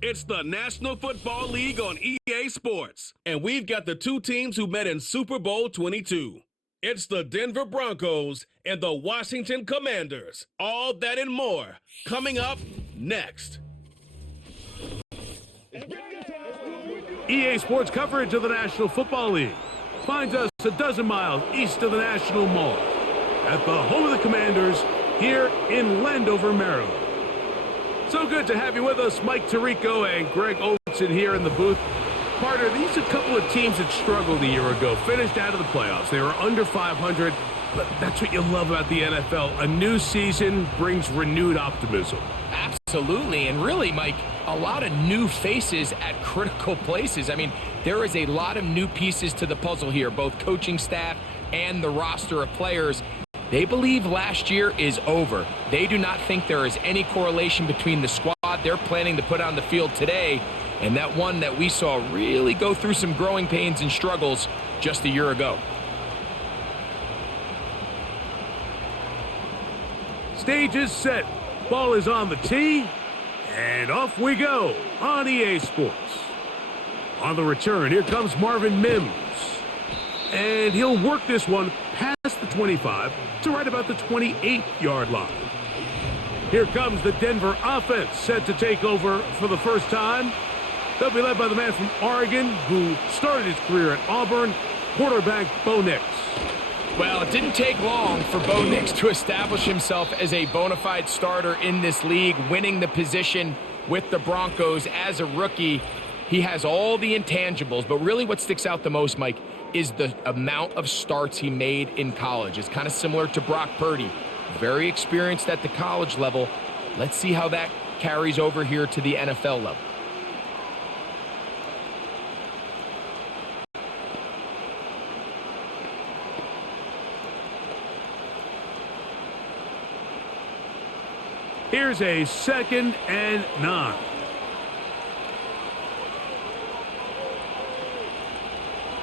It's the National Football League on EA Sports, and we've got the two teams who met in Super Bowl 22. It's the Denver Broncos and the Washington Commanders. All that and more coming up next. EA Sports coverage of the National Football League finds us a dozen miles east of the National Mall at the home of the Commanders here in Landover, Maryland. So good to have you with us, Mike Tirico and Greg Olson here in the booth. Partner, these are a couple of teams that struggled a year ago, finished out of the playoffs. They were under 500, but that's what you love about the NFL. A new season brings renewed optimism. Absolutely, and really, Mike, a lot of new faces at critical places. I mean, there is a lot of new pieces to the puzzle here, both coaching staff and the roster of players. They believe last year is over. They do not think there is any correlation between the squad they're planning to put on the field today and that one that we saw really go through some growing pains and struggles just a year ago. Stage is set. Ball is on the tee, and off we go on EA Sports. On the return, here comes Marvin Mims. And he'll work this one past the 25 to right about the 28-yard line. Here comes the Denver offense set to take over for the first time. They'll be led by the man from Oregon who started his career at Auburn, quarterback Bo Nix. Well, it didn't take long for Bo Nix to establish himself as a bona fide starter in this league, winning the position with the Broncos as a rookie. He has all the intangibles, but really what sticks out the most, Mike, is the amount of starts he made in college. It's kind of similar to Brock Purdy. Very experienced at the college level. Let's see how that carries over here to the NFL level. Here's a 2nd and 9.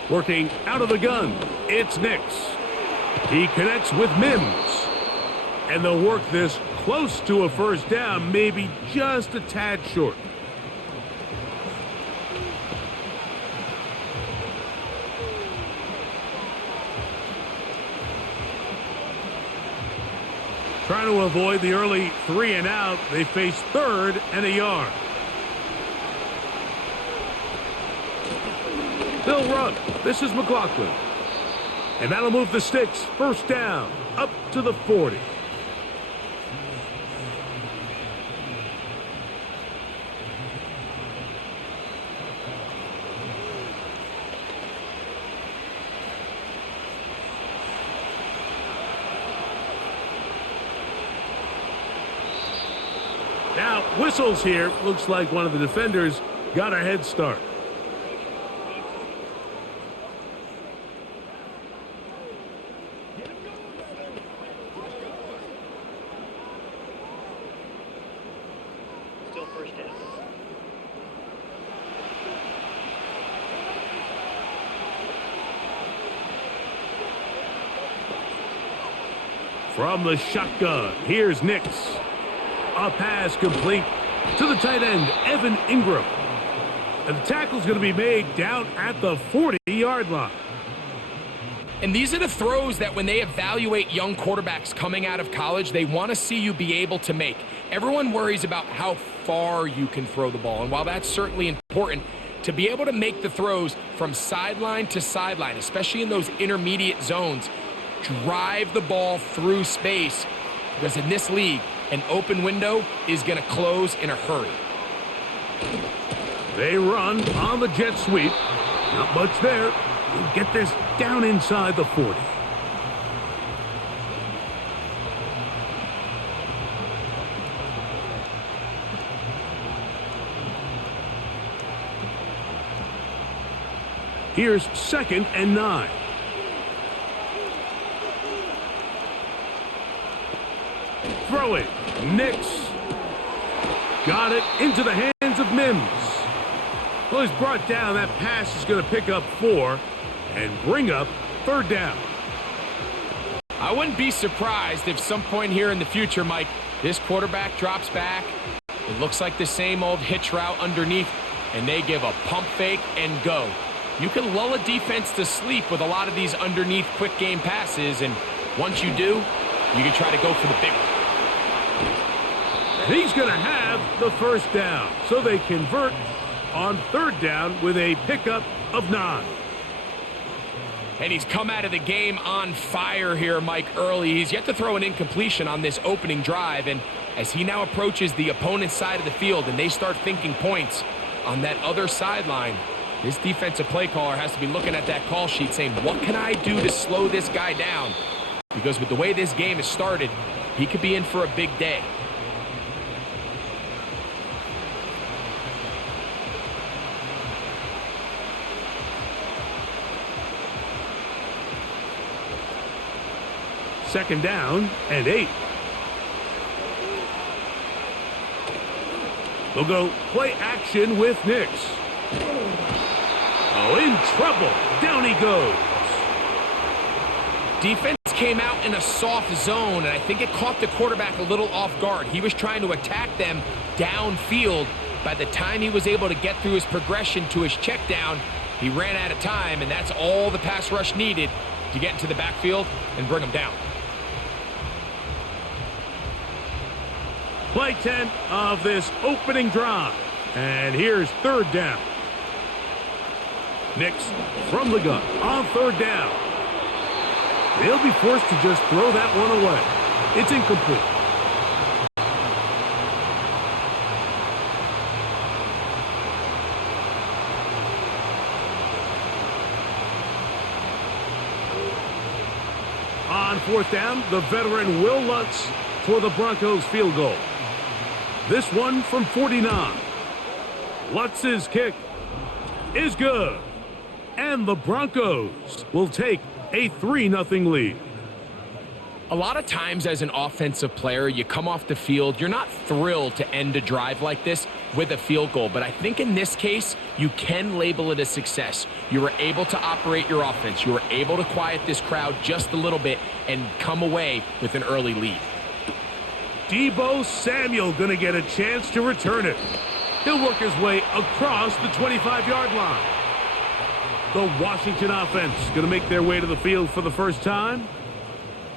Working out of the gun, it's Nix. He connects with Mims. And they'll work this close to a first down, maybe just a tad short. Trying to avoid the early 3 and out, they face 3rd and a yard. They'll run. This is McLaughlin. And that'll move the sticks. First down, up to the 40. Now, whistles here. Looks like one of the defenders got a head start. Still first down. From the shotgun, here's Nix. A pass complete to the tight end, Evan Ingram. And the tackle's going to be made down at the 40-yard line. And these are the throws that when they evaluate young quarterbacks coming out of college, they want to see you be able to make. Everyone worries about how far you can throw the ball. And while that's certainly important, to be able to make the throws from sideline to sideline, especially in those intermediate zones, drive the ball through space. Because in this league, an open window is going to close in a hurry. They run on the jet sweep. Not much there. We'll get this down inside the 40. Here's 2nd and 9. Throw it. Nix. Got it into the hands of Mims. Well, he's brought down. That pass is going to pick up 4 and bring up 3rd down. I wouldn't be surprised if some point here in the future, Mike, this quarterback drops back, It looks like the same old hitch route underneath, and they give a pump fake and go. You can lull a defense to sleep with a lot of these underneath quick game passes, and once you do, you can try to go for the big one. And he's going to have the first down, so they convert on third down with a pickup of 9. And he's come out of the game on fire here, Mike, early. He's yet to throw an incompletion on this opening drive, and as he now approaches the opponent's side of the field and they start thinking points on that other sideline, this defensive play caller has to be looking at that call sheet saying, what can I do to slow this guy down? Because with the way this game has started, he could be in for a big day. Second down and 8. They'll go play action with Nix. Oh, in trouble. Down he goes. Defense came out in a soft zone, and I think it caught the quarterback a little off guard. He was trying to attack them downfield. By the time he was able to get through his progression to his check down, he ran out of time, and that's all the pass rush needed to get into the backfield and bring him down. Play 10 of this opening drive. And here's third down. Nix from the gun on third down. They'll be forced to just throw that one away. It's incomplete. On fourth down, the veteran Will Lutz for the Broncos field goal. This one from 49. Lutz's kick is good. And the Broncos will take a 3-0 lead. A lot of times as an offensive player, you come off the field, you're not thrilled to end a drive like this with a field goal. But I think in this case, you can label it a success. You were able to operate your offense. You were able to quiet this crowd just a little bit and come away with an early lead. Deebo Samuel going to get a chance to return it. He'll work his way across the 25-yard line. The Washington offense going to make their way to the field for the first time.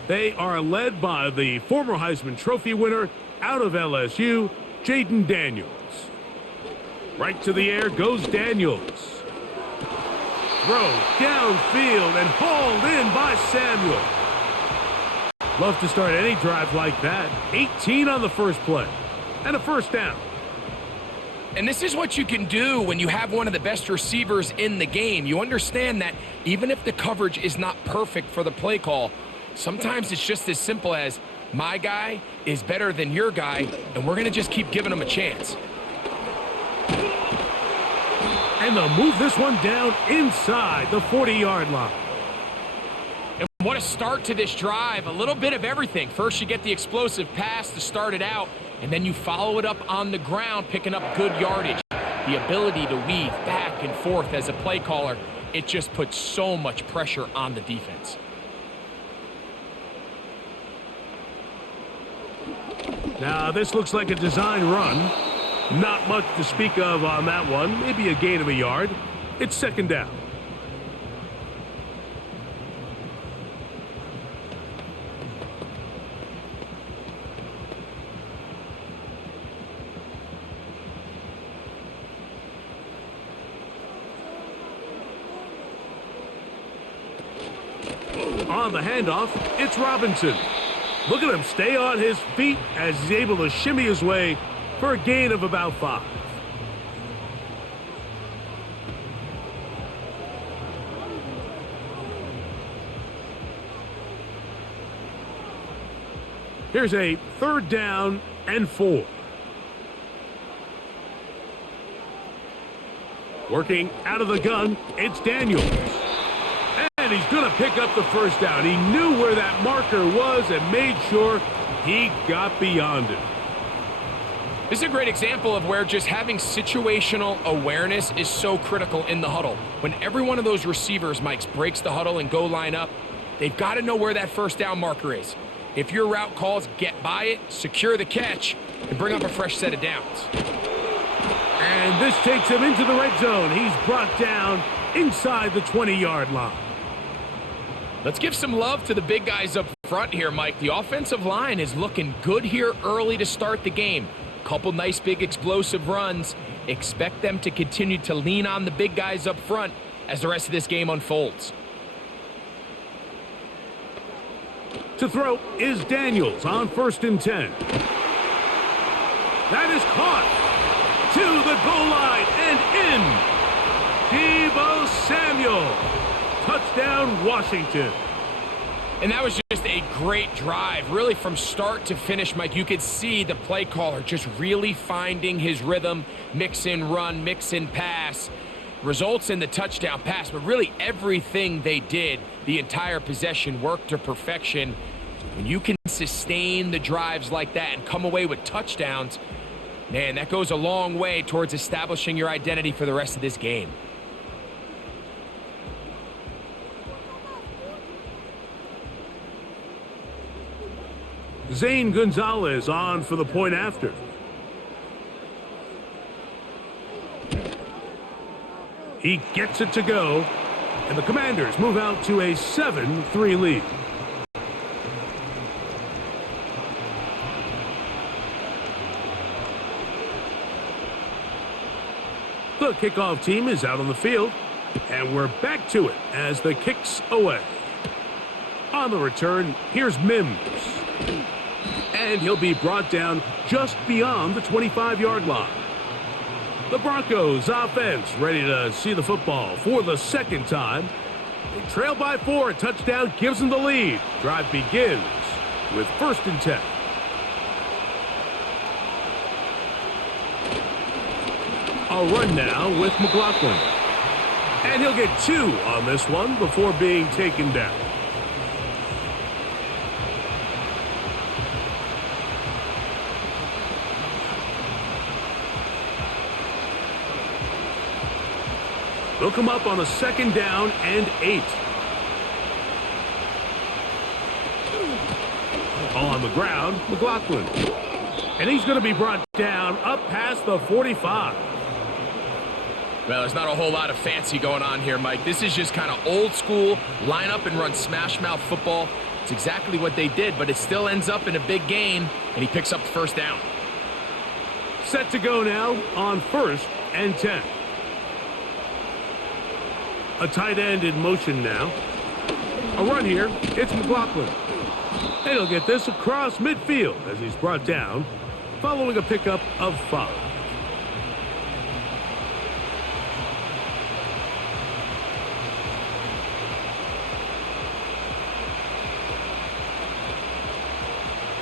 They are led by the former Heisman Trophy winner out of LSU, Jaden Daniels. Right to the air goes Daniels. Throw downfield and hauled in by Samuel. Love to start any drive like that. 18 on the first play. And a first down. And this is what you can do when you have one of the best receivers in the game. You understand that even if the coverage is not perfect for the play call, sometimes it's just as simple as my guy is better than your guy, and we're going to just keep giving him a chance. And they'll move this one down inside the 40-yard line. And what a start to this drive. A little bit of everything. First, you get the explosive pass to start it out, and then you follow it up on the ground, picking up good yardage. The ability to weave back and forth as a play caller, it just puts so much pressure on the defense. Now, this looks like a design run. Not much to speak of on that one. Maybe a gain of a yard. It's second down. On the handoff, it's Robinson. Look at him stay on his feet as he's able to shimmy his way for a gain of about 5. Here's a third down and 4. Working out of the gun, it's Daniels. And he's going to pick up the first down. He knew where that marker was and made sure he got beyond it. This is a great example of where just having situational awareness is so critical in the huddle. When every one of those receivers, Mike, breaks the huddle and go line up, they've got to know where that first down marker is. If your route calls, get by it, secure the catch, and bring up a fresh set of downs. And this takes him into the red zone. He's brought down inside the 20-yard line. Let's give some love to the big guys up front here, Mike. The offensive line is looking good here early to start the game. Couple nice big explosive runs. Expect them to continue to lean on the big guys up front as the rest of this game unfolds. To throw is Daniels on 1st and 10. That is caught to the goal line and in. Deebo Samuel. Touchdown, Washington. And that was just a great drive, really from start to finish, Mike. You could see the play caller just really finding his rhythm, mix in run, mix in pass. Results in the touchdown pass, but really everything they did, the entire possession, worked to perfection. When you can sustain the drives like that and come away with touchdowns, man, that goes a long way towards establishing your identity for the rest of this game. Zane Gonzalez on for the point after. He gets it to go, and the Commanders move out to a 7-3 lead. The kickoff team is out on the field, and we're back to it as the kick's away. On the return, here's Mims. And he'll be brought down just beyond the 25-yard line. The Broncos offense ready to see the football for the second time. They trail by 4. A touchdown gives them the lead. Drive begins with 1st and 10. A run now with McLaughlin. And he'll get 2 on this one before being taken down. They'll come up on a 2nd down and 8. On the ground, McLaughlin. And he's going to be brought down up past the 45. Well, there's not a whole lot of fancy going on here, Mike. This is just kind of old school, line up and run smash mouth football. It's exactly what they did, but it still ends up in a big gain, and he picks up the 1st down. Set to go now on 1st and 10. A tight end in motion now. A run here. It's McLaughlin. And he'll get this across midfield as he's brought down, following a pickup of 5.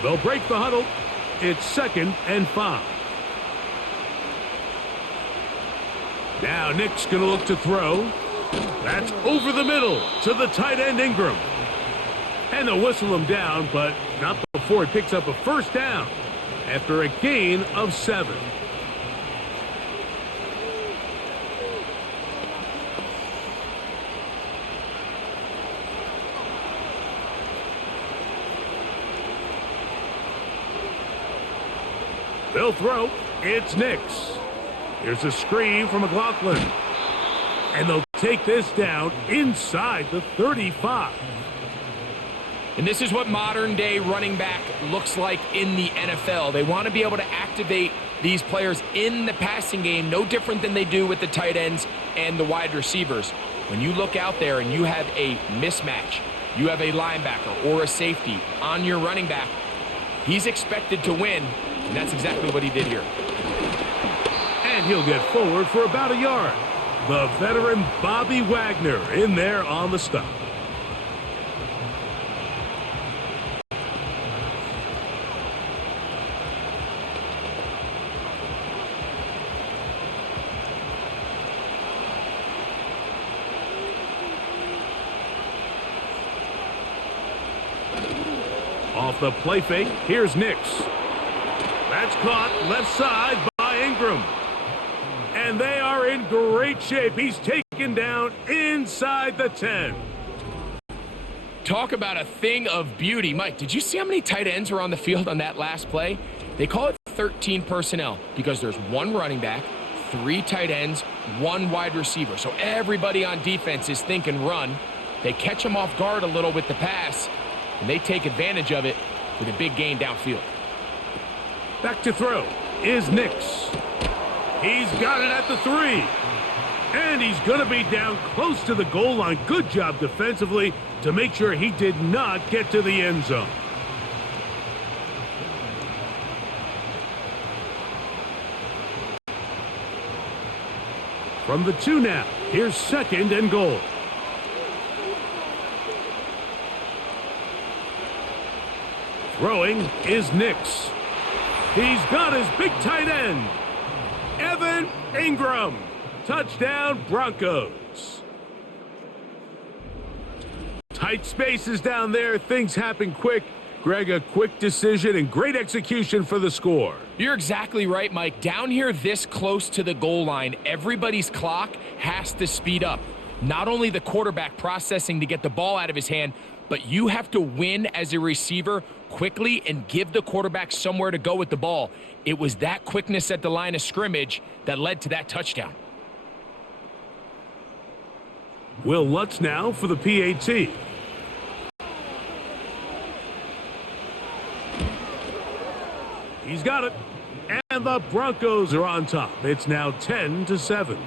They'll break the huddle. It's 2nd and 5. Now Nick's going to look to throw. That's over the middle to the tight end Ingram. And they'll whistle him down, but not before he picks up a 1st down after a gain of 7. They'll throw. It's Nix. Here's a screen from McLaughlin. And they'll take this down inside the 35. And this is what modern-day running back looks like in the NFL. They want to be able to activate these players in the passing game, no different than they do with the tight ends and the wide receivers. When you look out there and you have a mismatch, you have a linebacker or a safety on your running back, he's expected to win, and that's exactly what he did here. And he'll get forward for about a yard. The veteran Bobby Wagner in there on the stop. Off the play fake, here's Nix. That's caught left side by Ingram. And they are in great shape. He's taken down inside the 10. Talk about a thing of beauty. Mike, did you see how many tight ends were on the field on that last play? They call it 13 personnel because there's one running back, 3 tight ends, 1 wide receiver. So everybody on defense is thinking run. They catch them off guard a little with the pass, and they take advantage of it with a big gain downfield. Back to throw is Nix. He's got it at the 3. And he's going to be down close to the goal line. Good job defensively to make sure he did not get to the end zone. From the 2 now, here's 2nd and goal. Throwing is Nix. He's got his big tight end, Evan Ingram. Touchdown, Broncos. Tight spaces down there. Things happen quick. Greg, a quick decision and great execution for the score. You're exactly right, Mike. Down here this close to the goal line, everybody's clock has to speed up. Not only the quarterback processing to get the ball out of his hand, but you have to win as a receiver quickly and give the quarterback somewhere to go with the ball. It was that quickness at the line of scrimmage that led to that touchdown. Will Lutz now for the PAT. He's got it. And the Broncos are on top. It's now 10-7.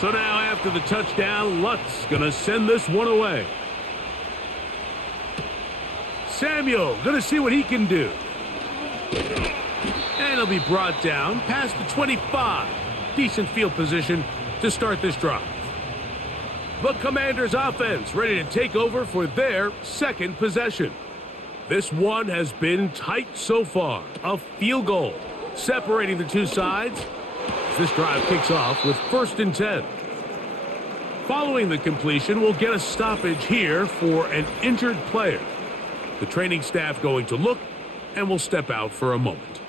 So now after the touchdown, Lutz going to send this one away. Samuel going to see what he can do. And he'll be brought down past the 25. Decent field position to start this drive. The Commanders' offense ready to take over for their 2nd possession. This one has been tight so far. A field goal separating the 2 sides. This drive kicks off with 1st and 10. Following the completion, we'll get a stoppage here for an injured player. The training staff going to look and will step out for a moment.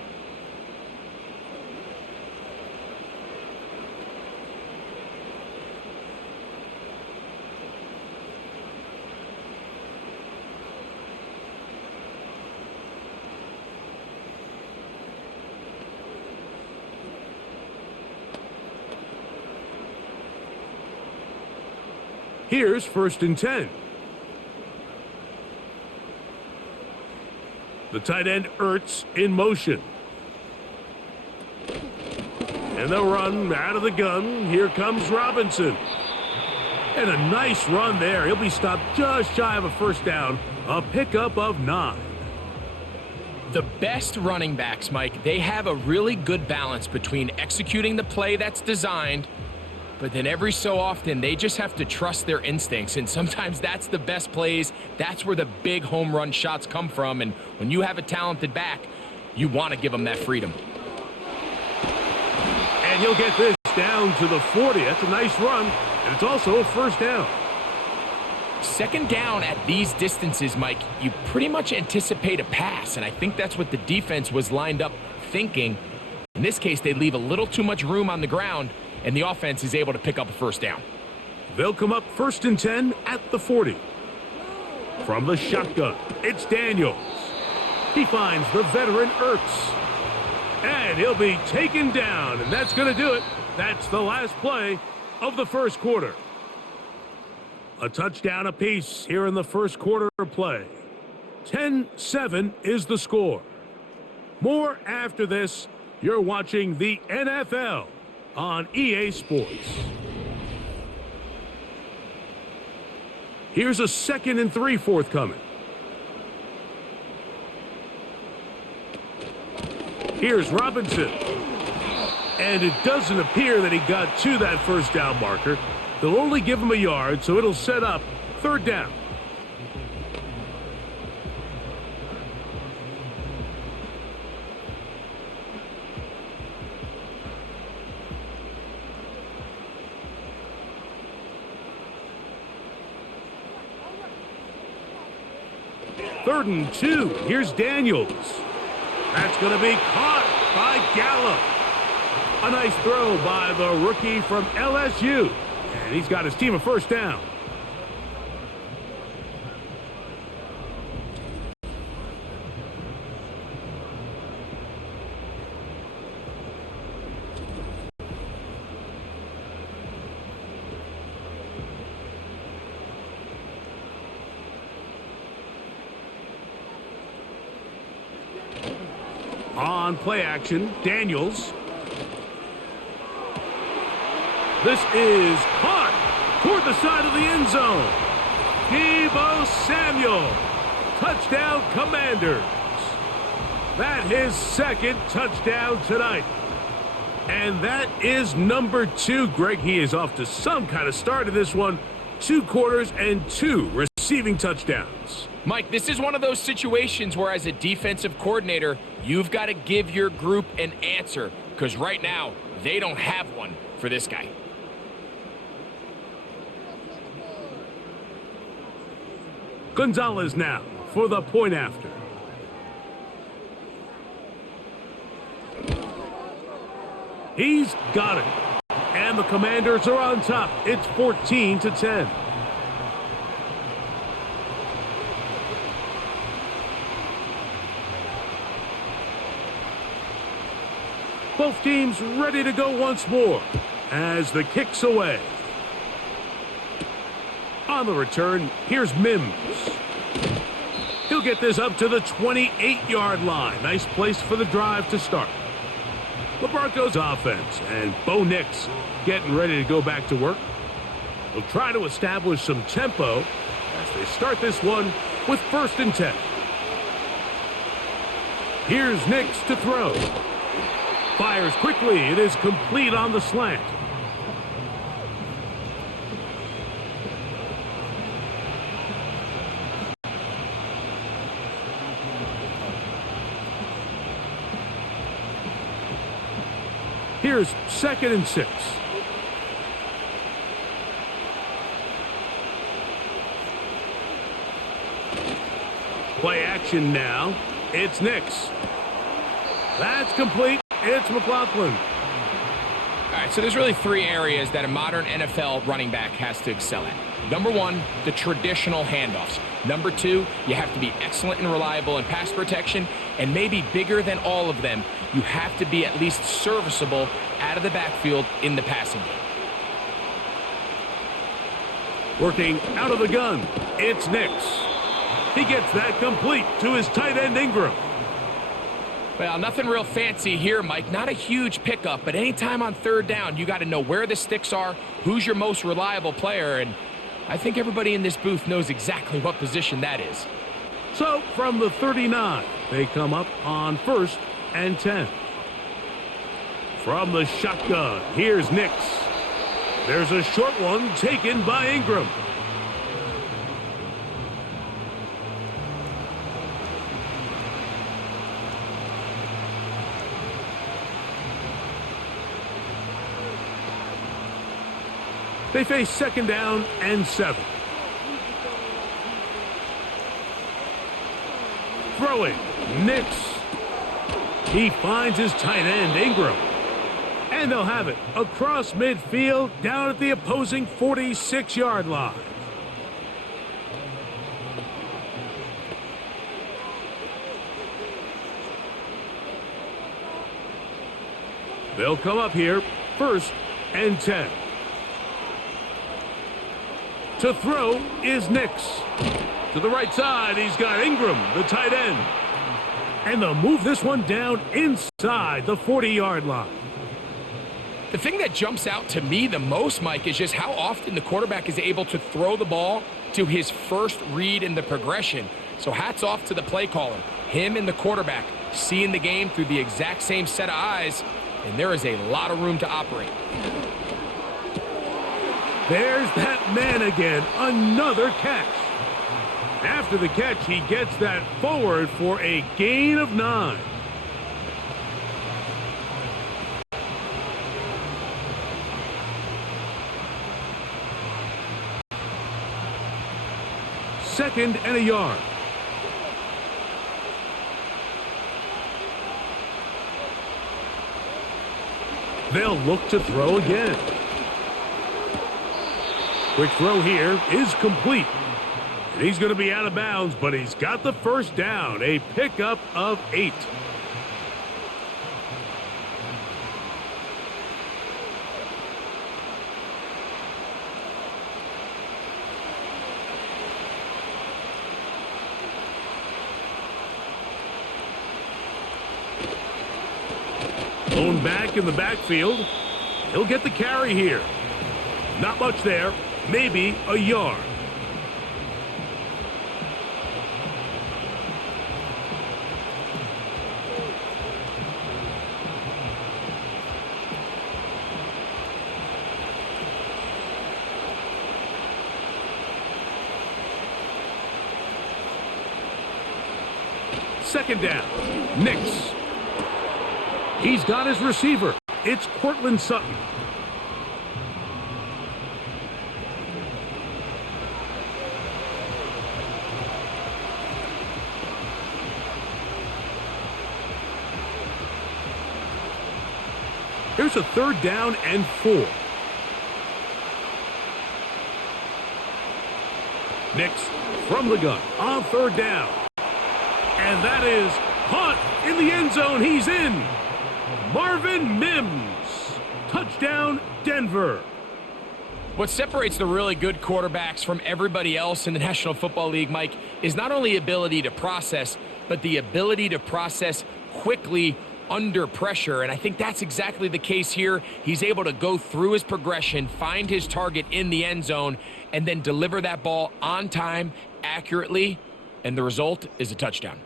Here's 1st and 10. The tight end Ertz in motion. And they'll run out of the gun. Here comes Robinson. And a nice run there. He'll be stopped just shy of a 1st down. A pickup of 9. The best running backs, Mike, they have a really good balance between executing the play that's designed, but then every so often they just have to trust their instincts, and sometimes that's the best plays. That's where the big home run shots come from, and when you have a talented back, you want to give them that freedom. And he'll get this down to the 40. That's a nice run, and it's also a 1st down. 2nd down at these distances, Mike, you pretty much anticipate a pass, and I think that's what the defense was lined up thinking. In this case, they leave a little too much room on the ground, and the offense is able to pick up a 1st down. They'll come up 1st and 10 at the 40. From the shotgun, it's Daniels. He finds the veteran Ertz. And he'll be taken down, and that's going to do it. That's the last play of the 1st quarter. A touchdown apiece here in the 1st quarter of play. 10-7 is the score. More after this. You're watching the NFL on EA Sports. Here's a 2nd and 3 forthcoming. Here's Robinson. And it doesn't appear that he got to that 1st down marker. They'll only give him a yard, so it'll set up 3rd down. Third and 2. Here's Daniels. That's going to be caught by Gallup. A nice throw by the rookie from LSU. And he's got his team a 1st down. On play action, Daniels. This is caught toward the side of the end zone. Deebo Samuel. Touchdown, Commanders. That his second touchdown tonight. And that is number 2. Greg, he is off to some kind of start in this one. 2 quarters and 2 receiving touchdowns. Mike, this is one of those situations where as a defensive coordinator, you've got to give your group an answer, because right now, they don't have one for this guy. Gonzalez now for the point after. He's got it. And the Commanders are on top. It's 14-10. Both teams ready to go once more as the kick's away. On the return, here's Mims. He'll get this up to the 28-yard line. Nice place for the drive to start. The Broncos offense and Bo Nix getting ready to go back to work. They'll try to establish some tempo as they start this one with 1st and 10. Here's Nix to throw. Fires quickly. It is complete on the slant. Here's 2nd and 6. Play action now. It's Nix. That's complete. It's McLaughlin. All right, so there's really 3 areas that a modern NFL running back has to excel at. Number 1, the traditional handoffs. Number 2, you have to be excellent and reliable in pass protection. And maybe bigger than all of them, you have to be at least serviceable out of the backfield in the passing game. Working out of the gun, it's Nix. He gets that complete to his tight end Ingram. Well, nothing real fancy here, Mike. Not a huge pickup, but anytime on 3rd down, you got to know where the sticks are, who's your most reliable player, and I think everybody in this booth knows exactly what position that is. So, from the 39, they come up on 1st and 10. From the shotgun, here's Nix. There's a short one taken by Ingram. They face 2nd down and 7. Throwing, Nix. He finds his tight end, Ingram. And they'll have it across midfield down at the opposing 46-yard line. They'll come up here, 1st and 10. To throw is Nix. To the right side, he's got Ingram, the tight end. And they'll move this one down inside the 40-yard line. The thing that jumps out to me the most, Mike, is just how often the quarterback is able to throw the ball to his first read in the progression. So hats off to the play caller. Him and the quarterback seeing the game through the exact same set of eyes, and there is a lot of room to operate. There's that man again, another catch. After the catch, he gets that forward for a gain of 9. Second and a yard. They'll look to throw again. Quick throw here is complete. And he's going to be out of bounds, but he's got the 1st down, a pickup of 8. Thrown back in the backfield. He'll get the carry here. Not much there. Maybe a yard. Second down. Nix. He's got his receiver. It's Cortland Sutton. Here's a 3rd down and 4. Nix from the gun on 3rd down. And that is caught in the end zone. He's in. Marvin Mims. Touchdown, Denver. What separates the really good quarterbacks from everybody else in the National Football League, Mike, is not only ability to process, but the ability to process quickly under pressure. And I think that's exactly the case here. He's able to go through his progression, find his target in the end zone, and then deliver that ball on time, accurately, and the result is a touchdown.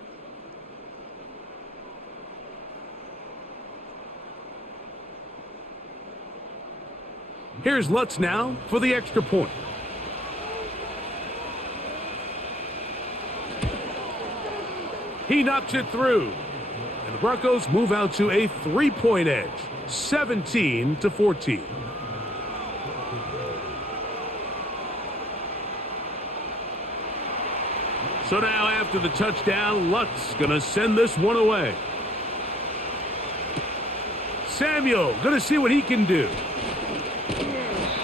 Here's Lutz now for the extra point. He knocks it through. And the Broncos move out to a 3-point edge, 17-14. So now after the touchdown, Lutz gonna send this one away. Samuel gonna see what he can do.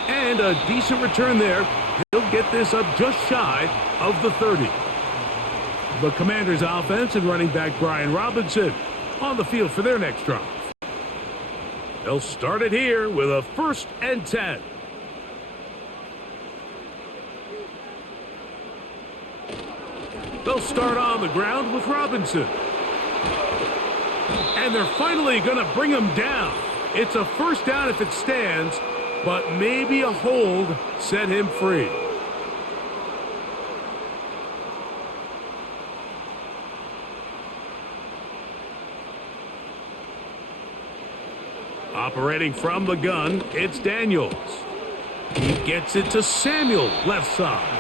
And a decent return there. He'll get this up just shy of the 30. The Commanders' offense and running back Brian Robinson on the field for their next drive. They'll start it here with a 1st and 10. They'll start on the ground with Robinson. And they're finally going to bring him down. It's a 1st down if it stands, but maybe a hold set him free. Operating from the gun, it's Daniels. He gets it to Samuel, left side.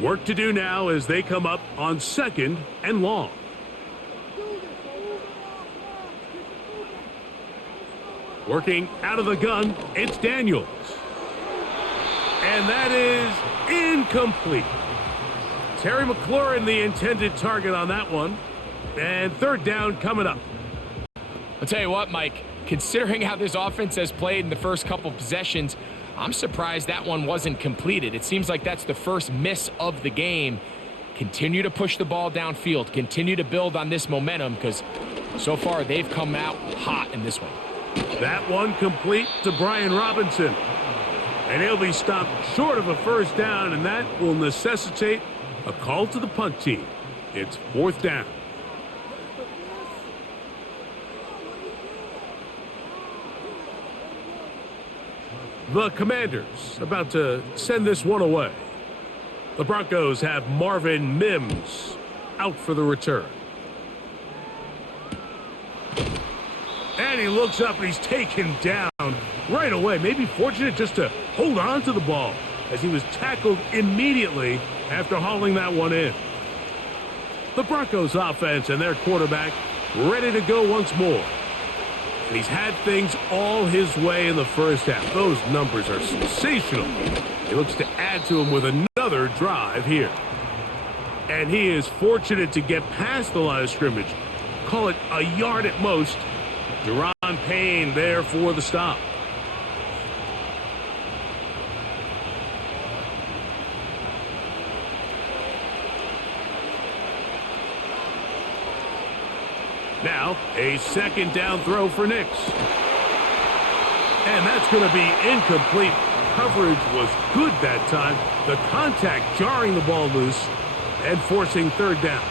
Work to do now as they come up on 2nd and long. Working out of the gun, it's Daniels. And that is incomplete. Terry McLaurin, the intended target on that one. And 3rd down coming up. I'll tell you what, Mike, considering how this offense has played in the first couple possessions, I'm surprised that one wasn't completed. It seems like that's the first miss of the game. Continue to push the ball downfield. Continue to build on this momentum because so far they've come out hot in this one. That one complete to Brian Robinson. And he'll be stopped short of a 1st down, and that will necessitate a call to the punt team. It's 4th down. The Commanders about to send this one away. The Broncos have Marvin Mims out for the return. And he looks up and he's taken down right away. Maybe fortunate just to hold on to the ball as he was tackled immediately after hauling that one in. The Broncos offense and their quarterback ready to go once more. And he's had things all his way in the first half. Those numbers are sensational. He looks to add to them with another drive here. And he is fortunate to get past the line of scrimmage. Call it a yard at most. Deron Payne there for the stop. Now, a 2nd down throw for Nix. And that's going to be incomplete. Coverage was good that time. The contact jarring the ball loose and forcing third down.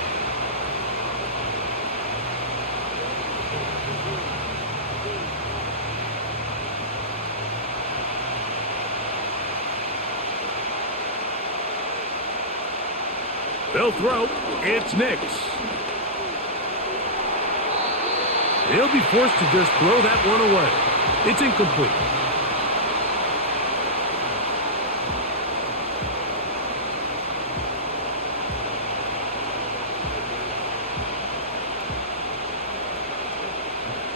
They'll throw. It's Nix. He'll be forced to just throw that one away. It's incomplete.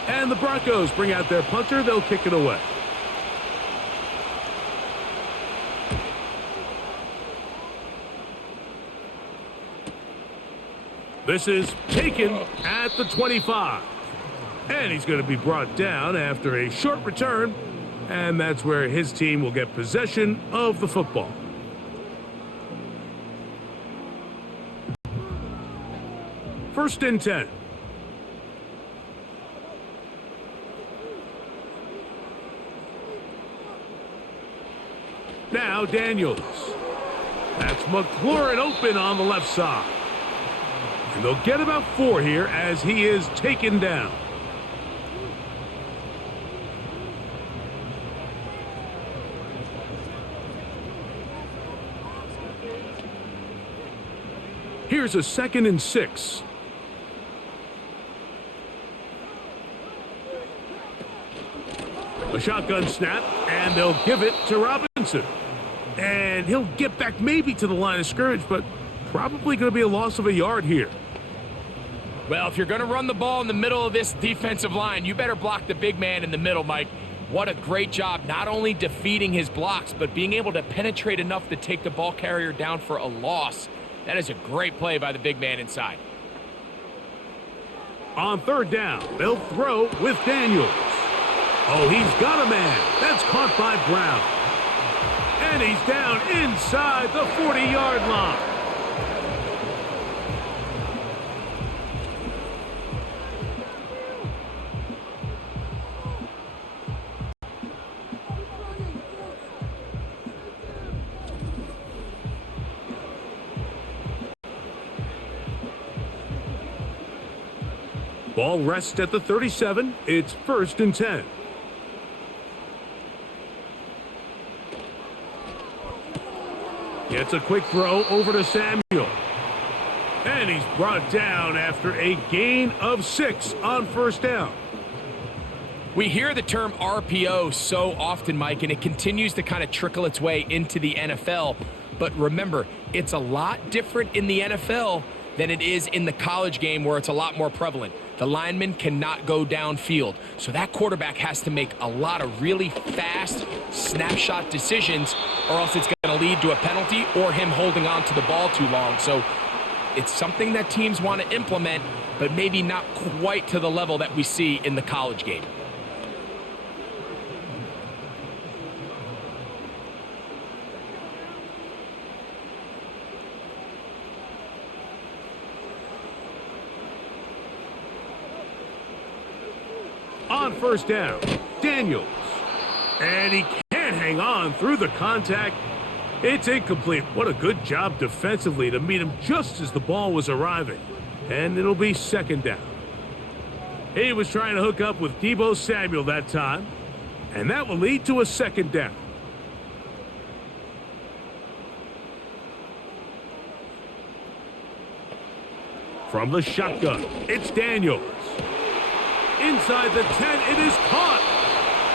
And the Broncos bring out their punter. They'll kick it away. This is taken at the 25. And he's going to be brought down after a short return. And that's where his team will get possession of the football. First and 10. Now Daniels. That's McLaurin open on the left side. And they'll get about 4 here as he is taken down. Here's a 2nd and 6. A shotgun snap, and they'll give it to Robinson. And he'll get back maybe to the line of scrimmage, but probably going to be a loss of a yard here. Well, if you're going to run the ball in the middle of this defensive line, you better block the big man in the middle, Mike. What a great job not only defeating his blocks, but being able to penetrate enough to take the ball carrier down for a loss. That is a great play by the big man inside. On third down, they'll throw with Daniels. Oh, he's got a man. That's caught by Brown. And he's down inside the 40-yard line. Ball rests at the 37. It's 1st and 10. Gets a quick throw over to Samuel. And he's brought down after a gain of 6 on first down. We hear the term RPO so often, Mike, and it continues to kind of trickle its way into the NFL. But remember, it's a lot different in the NFL than it is in the college game where it's a lot more prevalent. The lineman cannot go downfield, so that quarterback has to make a lot of really fast snapshot decisions, or else it's going to lead to a penalty or him holding on to the ball too long. So it's something that teams want to implement, but maybe not quite to the level that we see in the college game. On first down, Daniels. And he can't hang on through the contact. It's incomplete. What a good job defensively to meet him just as the ball was arriving. And it'll be 2nd down. He was trying to hook up with Deebo Samuel that time. And that will lead to a 2nd down. From the shotgun, it's Daniels. Inside the 10, it is caught.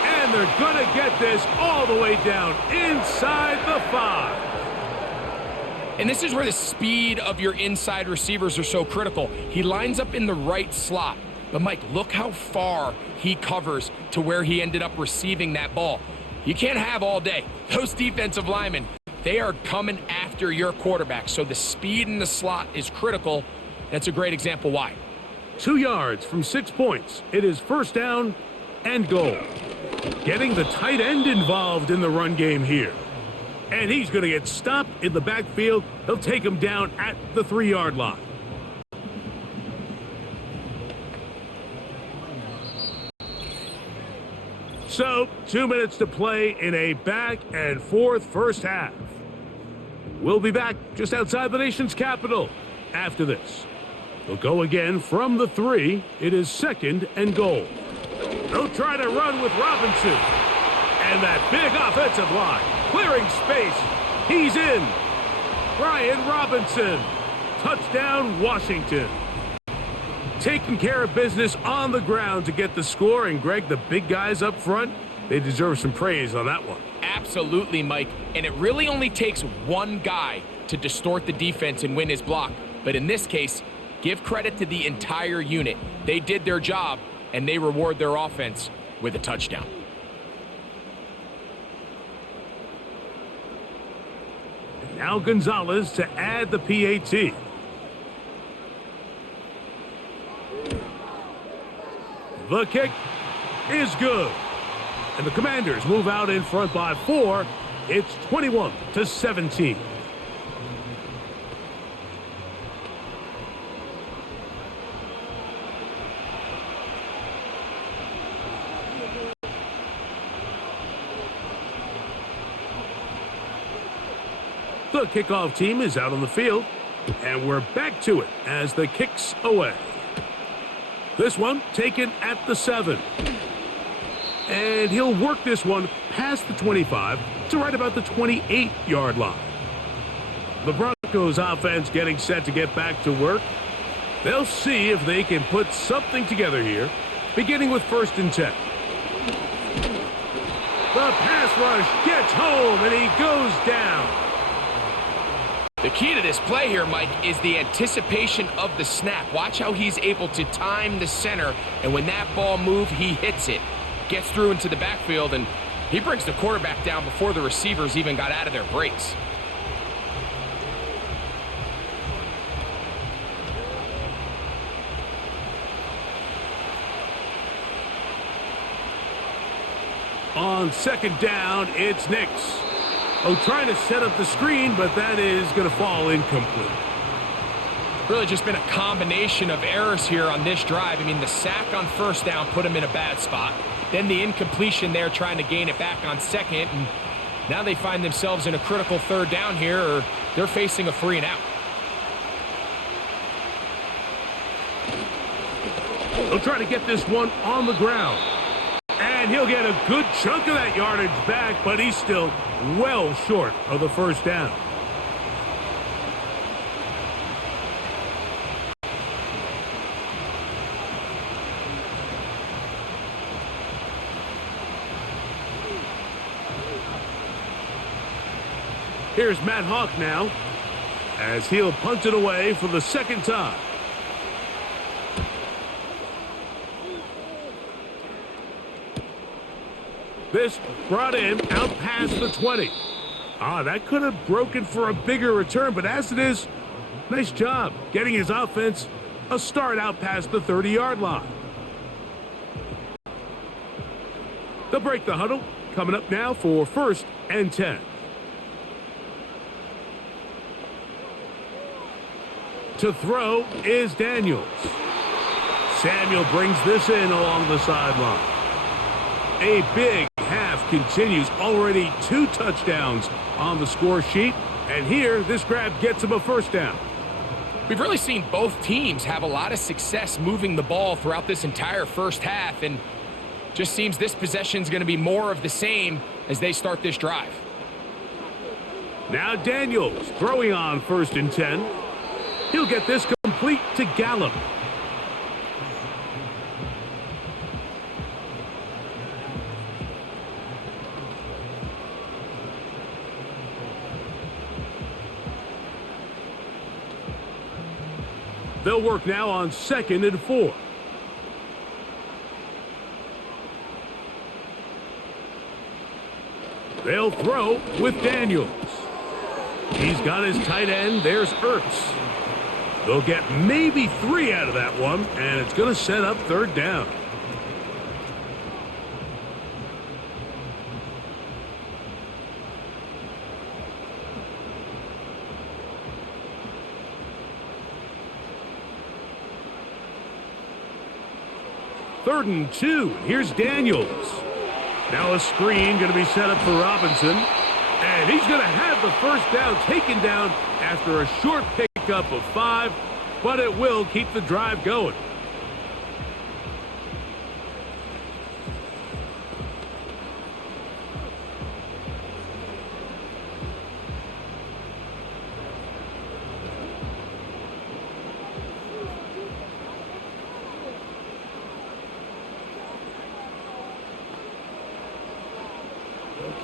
And they're going to get this all the way down inside the 5. And this is where the speed of your inside receivers are so critical. He lines up in the right slot. But, Mike, look how far he covers to where he ended up receiving that ball. You can't have all day. Those defensive linemen, they are coming after your quarterback. So the speed in the slot is critical. That's a great example why. 2 yards from 6 points. It is 1st down and goal. Getting the tight end involved in the run game here. And he's going to get stopped in the backfield. He'll take him down at the 3-yard line. So, 2 minutes to play in a back-and-forth first half. We'll be back just outside the nation's capital after this. They'll go again from the 3. It is 2nd and goal. They'll try to run with Robinson. And that big offensive line, clearing space. He's in. Brian Robinson. Touchdown, Washington. Taking care of business on the ground to get the score. And, Greg, the big guys up front, they deserve some praise on that one. Absolutely, Mike. And it really only takes one guy to distort the defense and win his block. But in this case, give credit to the entire unit. They did their job, and they reward their offense with a touchdown. Now Gonzalez to add the PAT. The kick is good. And the Commanders move out in front by 4. It's 21-17. The kickoff team is out on the field, and we're back to it as the kick's away. This one taken at the 7. And he'll work this one past the 25 to right about the 28-yard line. The Broncos offense getting set to get back to work. They'll see if they can put something together here, beginning with 1st and 10. The pass rush gets home, and he goes down. The key to this play here, Mike, is the anticipation of the snap. Watch how he's able to time the center, and when that ball moves, he hits it. Gets through into the backfield, and he brings the quarterback down before the receivers even got out of their breaks. On 2nd down, it's Nix. Trying to set up the screen, but that is going to fall incomplete. Really just been a combination of errors here on this drive. I mean, the sack on 1st down put him in a bad spot. Then the incompletion there trying to gain it back on 2nd. And now they find themselves in a critical 3rd down here, or they're facing a 3 and out. They'll try to get this one on the ground. And he'll get a good chunk of that yardage back, but he's still well short of the 1st down. Here's Matt Hawk now, as he'll punt it away for the 2nd time. This brought in out past the 20. That could have broken for a bigger return, but as it is, nice job getting his offense a start out past the 30-yard line. They'll break the huddle, coming up now for 1st and 10. To throw is Daniels. Samuel brings this in along the sideline. A big half continues, already 2 touchdowns on the score sheet, and here this grab gets him a 1st down. We've really seen both teams have a lot of success moving the ball throughout this entire first half, and just seems this possession is going to be more of the same as they start this drive. Now Daniels throwing on 1st and 10. He'll get this complete to Gallup. They'll work now on 2nd and 4. They'll throw with Daniels. He's got his tight end. There's Ertz. They'll get maybe 3 out of that one, and it's going to set up 3rd down. Third and 2. Here's Daniels. Now a screen going to be set up for Robinson. And he's going to have the first down taken down after a short pickup of 5, but it will keep the drive going.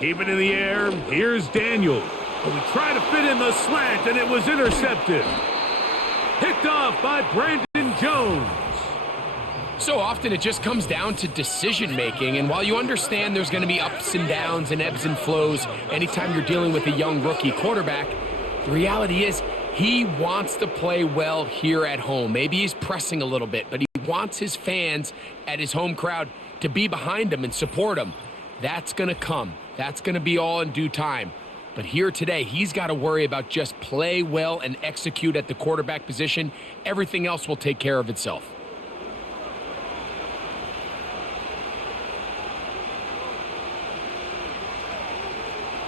Keep it in the air. Here's Daniel. We try to fit in the slant, and it was intercepted. Picked off by Brandon Jones. So often it just comes down to decision-making, and while you understand there's going to be ups and downs and ebbs and flows anytime you're dealing with a young rookie quarterback, the reality is he wants to play well here at home. Maybe he's pressing a little bit, but he wants his fans at his home crowd to be behind him and support him. That's going to come. That's going to be all in due time. But here today, he's got to worry about just play well and execute at the quarterback position. Everything else will take care of itself.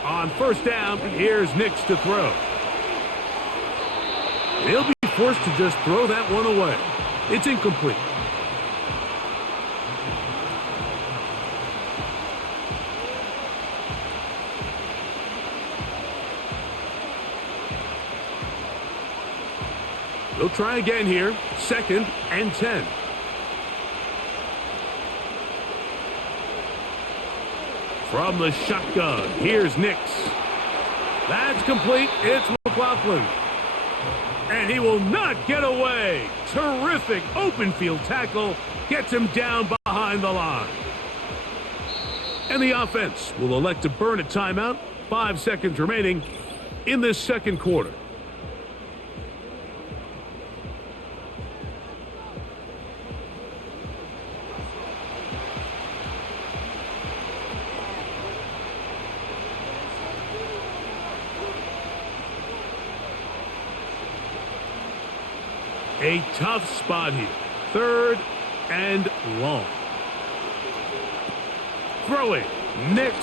On first down, here's Nix to throw. He'll be forced to just throw that one away. It's incomplete. They'll try again here. 2nd and 10. From the shotgun, here's Nix. That's complete. It's McLaughlin. And he will not get away. Terrific open field tackle. Gets him down behind the line. And the offense will elect to burn a timeout. 5 seconds remaining in this second quarter. A tough spot here. 3rd and long. Throwing. Nix.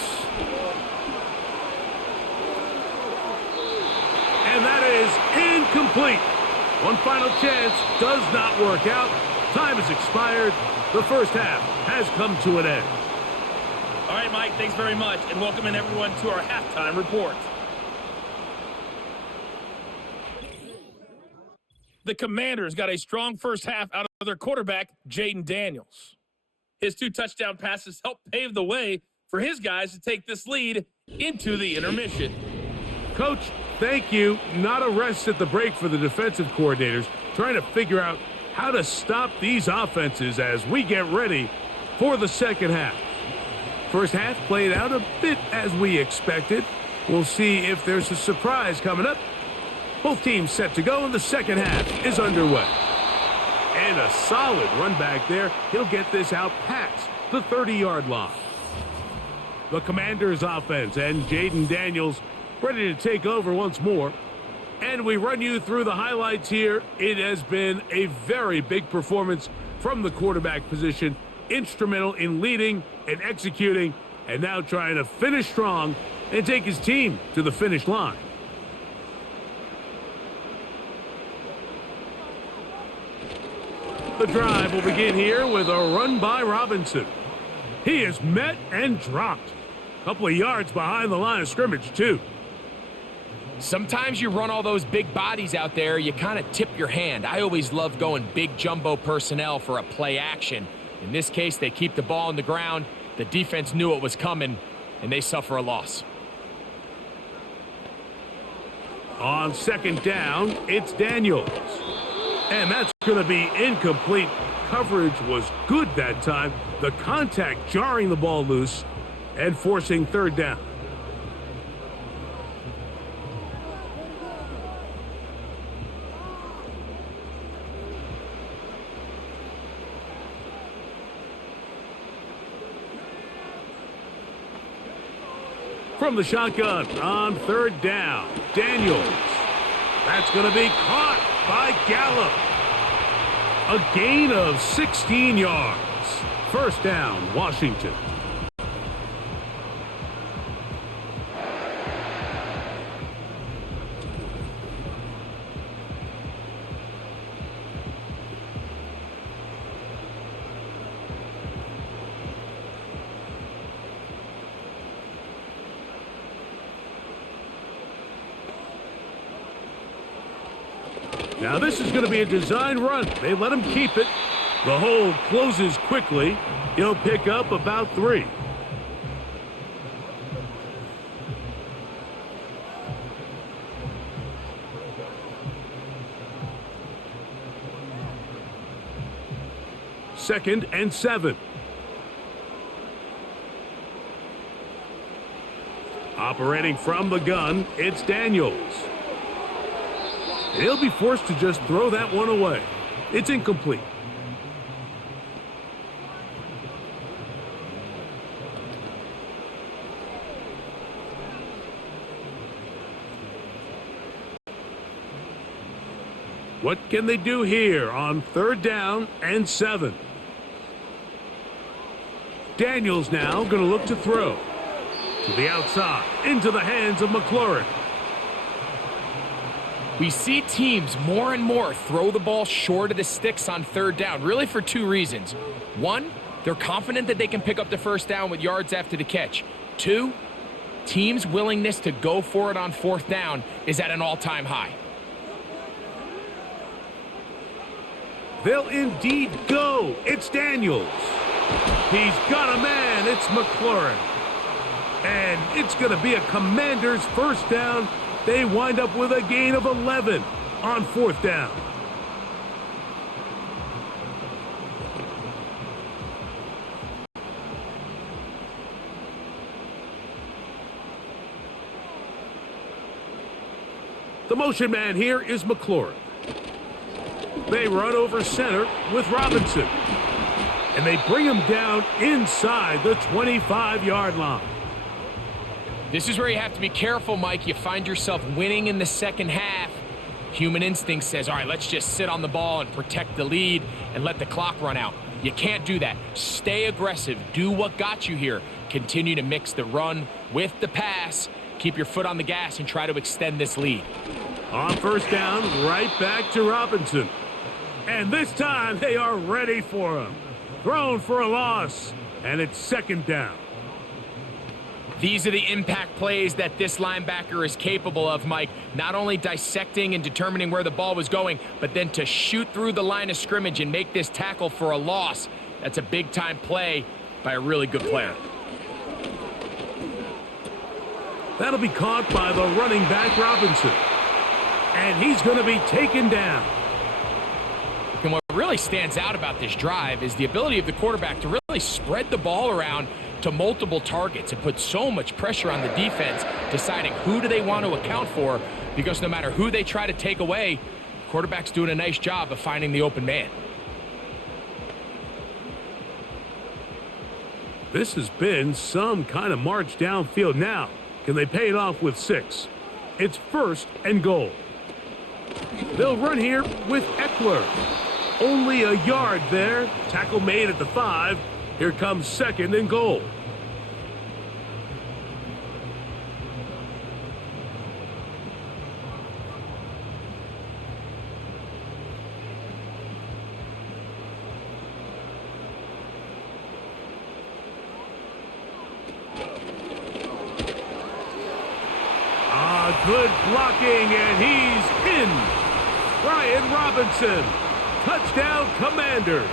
And that is incomplete. One final chance does not work out. Time has expired. The first half has come to an end. All right, Mike, thanks very much. And welcome in everyone to our halftime report. The Commanders got a strong first half out of their quarterback, Jaden Daniels. His 2 touchdown passes helped pave the way for his guys to take this lead into the intermission. Coach, thank you. Not a rest at the break for the defensive coordinators, trying to figure out how to stop these offenses as we get ready for the second half. First half played out a bit as we expected. We'll see if there's a surprise coming up. Both teams set to go, and the second half is underway. And a solid run back there. He'll get this out past the 30-yard line. The Commanders' offense and Jaden Daniels ready to take over once more. And we run you through the highlights here. It has been a very big performance from the quarterback position. Instrumental in leading and executing, and now trying to finish strong and take his team to the finish line. The drive will begin here with a run by Robinson. He is met and dropped. A couple of yards behind the line of scrimmage, too. Sometimes you run all those big bodies out there, you kind of tip your hand. I always love going big jumbo personnel for a play action. In this case, they keep the ball on the ground. The defense knew it was coming, and they suffer a loss. On second down, it's Daniels. And that's going to be incomplete. Coverage was good that time. The contact jarring the ball loose and forcing third down. From the shotgun on third down, Daniels. That's going to be caught by Gallup. A gain of 16 yards. First down, Washington. Now this is going to be a design run. They let him keep it. The hole closes quickly. He'll pick up about 3. Second and 7. Operating from the gun, it's Daniels. He'll be forced to just throw that one away. It's incomplete. What can they do here on 3rd down and 7? Daniels now going to look to throw. To the outside, into the hands of McLaurin. We see teams more and more throw the ball short of the sticks on 3rd down, really for 2 reasons. 1, they're confident that they can pick up the 1st down with yards after the catch. 2, teams' willingness to go for it on 4th down is at an all-time high. They'll indeed go. It's Daniels. He's got a man. It's McLaurin. And it's going to be a Commanders 1st down. They wind up with a gain of 11 on 4th down. The motion man here is McLaurin. They run over center with Robinson. And they bring him down inside the 25-yard line. This is where you have to be careful, Mike. You find yourself winning in the 2nd half. Human instinct says, all right, let's just sit on the ball and protect the lead and let the clock run out. You can't do that. Stay aggressive. Do what got you here. Continue to mix the run with the pass. Keep your foot on the gas and try to extend this lead. On 1st down, right back to Robinson. And this time, they are ready for him. Thrown for a loss, and it's 2nd down. These are the impact plays that this linebacker is capable of, Mike. Not only dissecting and determining where the ball was going, but then to shoot through the line of scrimmage and make this tackle for a loss. That's a big-time play by a really good player. That'll be caught by the running back, Robinson. And he's going to be taken down. And what really stands out about this drive is the ability of the quarterback to really spread the ball around to multiple targets and put so much pressure on the defense, deciding who do they want to account for, because no matter who they try to take away, the quarterback's doing a nice job of finding the open man. This has been some kind of march downfield. Now, can they pay it off with 6? It's 1st and goal. They'll run here with Eckler. Only a yard there. Tackle made at the 5. Here comes 2nd and goal. Good blocking, and he's in. Brian Robinson. Touchdown, Commanders.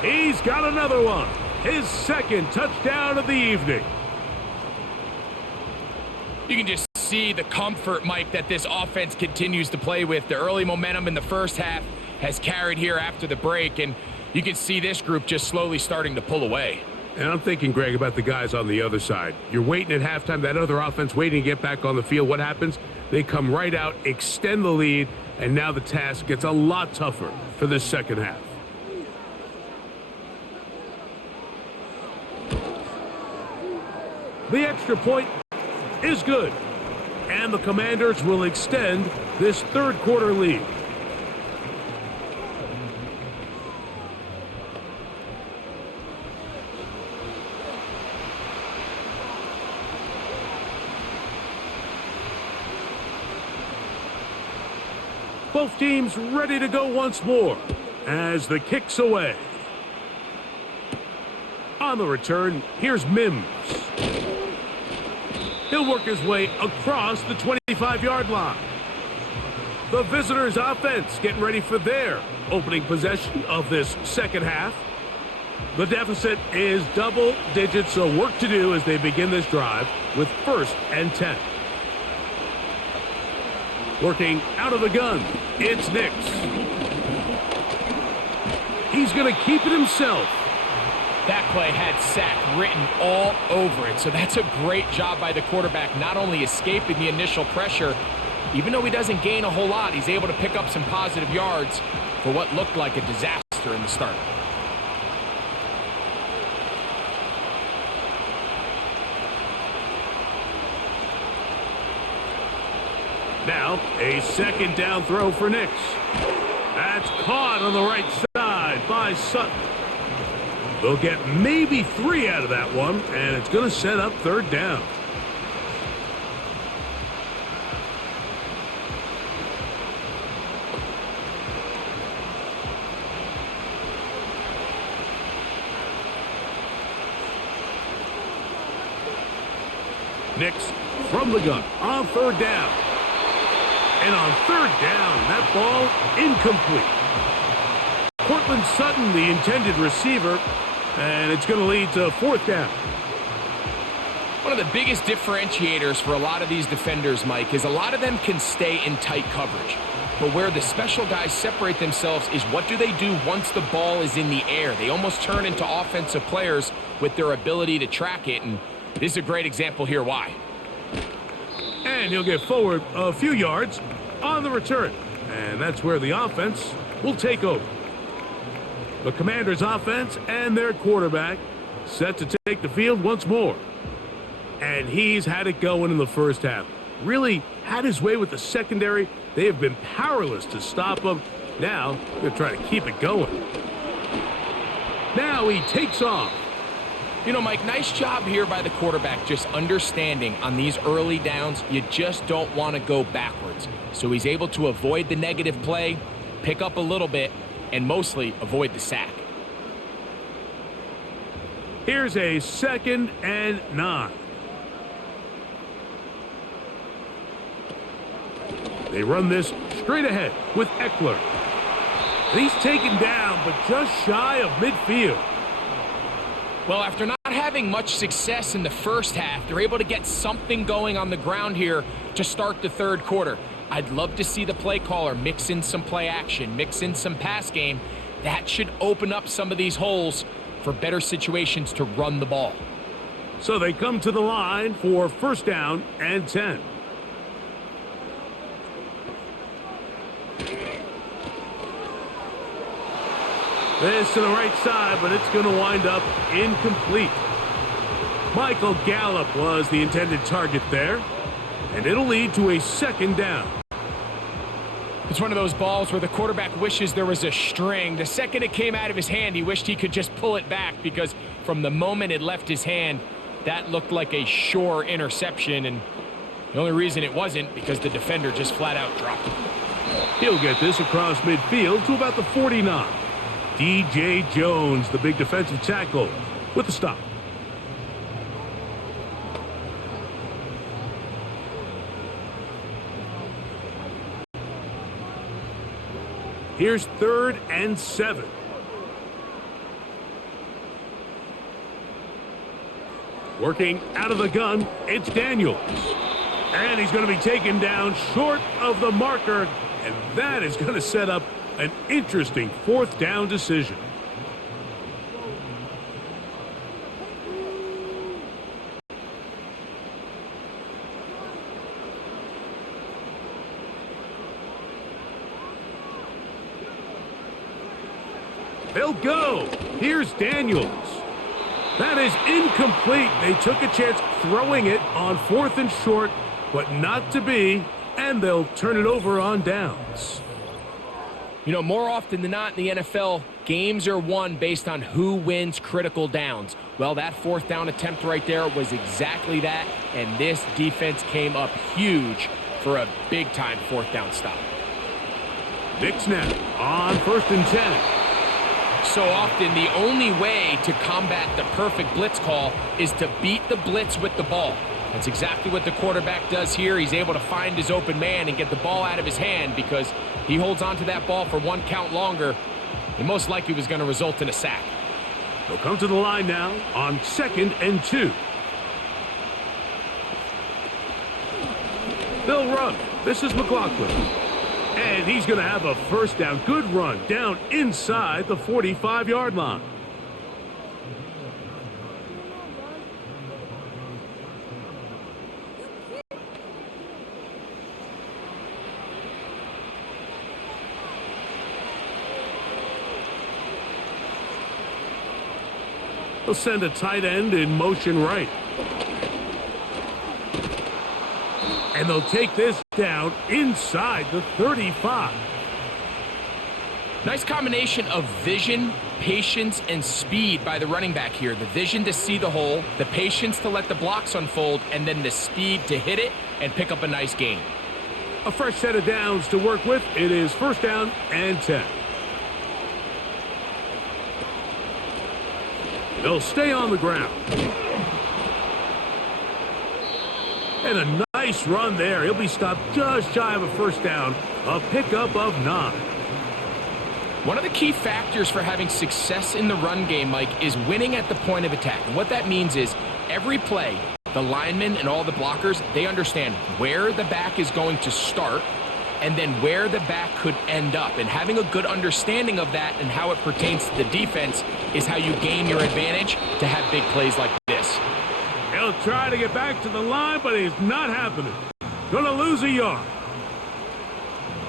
He's got another one. His 2nd touchdown of the evening. You can just see the comfort, Mike, that this offense continues to play with. The early momentum in the 1st half has carried here after the break, and you can see this group just slowly starting to pull away. And I'm thinking, Greg, about the guys on the other side. You're waiting at halftime, that other offense waiting to get back on the field. What happens? They come right out, extend the lead, and now the task gets a lot tougher for this 2nd half. The extra point is good, and the Commanders will extend this 3rd quarter lead. Both teams ready to go once more as the kick's away. On the return, here's Mims. He'll work his way across the 25-yard line. The visitors' offense getting ready for their opening possession of this second half. The deficit is double digits, so work to do as they begin this drive with 1st and 10. Working out of the gun, it's Nix. He's going to keep it himself. That play had sack written all over it, so that's a great job by the quarterback, not only escaping the initial pressure, even though he doesn't gain a whole lot, he's able to pick up some positive yards for what looked like a disaster in the start. Now, a 2nd down throw for Nix. That's caught on the right side by Sutton. They'll get maybe 3 out of that one, and it's going to set up 3rd down. Nix from the gun on 3rd down. And on 3rd down, that ball incomplete. Cortland Sutton, the intended receiver, and it's going to lead to 4th down. One of the biggest differentiators for a lot of these defenders, Mike, is a lot of them can stay in tight coverage. But where the special guys separate themselves is what do they do once the ball is in the air? They almost turn into offensive players with their ability to track it, and this is a great example here why. And he'll get forward a few yards on the return. And that's where the offense will take over. The Commanders' offense and their quarterback set to take the field once more. And he's had it going in the first half. Really had his way with the secondary. They have been powerless to stop him. Now they're trying to keep it going. Now he takes off. You know, Mike, nice job here by the quarterback just understanding on these early downs, you just don't want to go backwards. So he's able to avoid the negative play, pick up a little bit, and mostly avoid the sack. Here's a 2nd and 9. They run this straight ahead with Eckler. And he's taken down, but just shy of midfield. Well, after not having much success in the first half, they're able to get something going on the ground here to start the 3rd quarter. I'd love to see the play caller mix in some play action, mix in some pass game. That should open up some of these holes for better situations to run the ball. So they come to the line for 1st down and 10. This to the right side, but it's going to wind up incomplete. Michael Gallup was the intended target there, and it'll lead to a 2nd down. It's one of those balls where the quarterback wishes there was a string. The second it came out of his hand, he wished he could just pull it back because from the moment it left his hand, that looked like a sure interception, and the only reason it wasn't because the defender just flat out dropped it. He'll get this across midfield to about the 49. DJ Jones, the big defensive tackle, with the stop. Here's 3rd and 7. Working out of the gun, it's Daniels. And he's going to be taken down short of the marker, and that is going to set up an interesting 4th down decision. They'll go. Here's Daniels. That is incomplete. They took a chance throwing it on 4th and short, but not to be, and they'll turn it over on downs. You know, more often than not in the NFL, games are won based on who wins critical downs. Well, that 4th down attempt right there was exactly that, and this defense came up huge for a big-time 4th down stop. Big snap on 1st and 10. So often, the only way to combat the perfect blitz call is to beat the blitz with the ball. That's exactly what the quarterback does here. He's able to find his open man and get the ball out of his hand because he holds onto that ball for one count longer. It most likely was going to result in a sack. They'll come to the line now on 2nd and 2. They'll run. This is McLaughlin. And he's going to have a first down. Good run down inside the 45-yard line. They'll send a tight end in motion right. And they'll take this down inside the 35. Nice combination of vision, patience, and speed by the running back here. The vision to see the hole, the patience to let the blocks unfold, and then the speed to hit it and pick up a nice gain. A fresh set of downs to work with. It is 1st down and 10. They'll stay on the ground. And a nice run there. He'll be stopped just shy of a first down. A pickup of 9. One of the key factors for having success in the run game, Mike, is winning at the point of attack. And what that means is every play, the linemen and all the blockers, they understand where the back is going to start and then where the back could end up. And having a good understanding of that and how it pertains to the defense is how you gain your advantage to have big plays like this. He'll try to get back to the line, but it's not happening. Gonna lose a yard.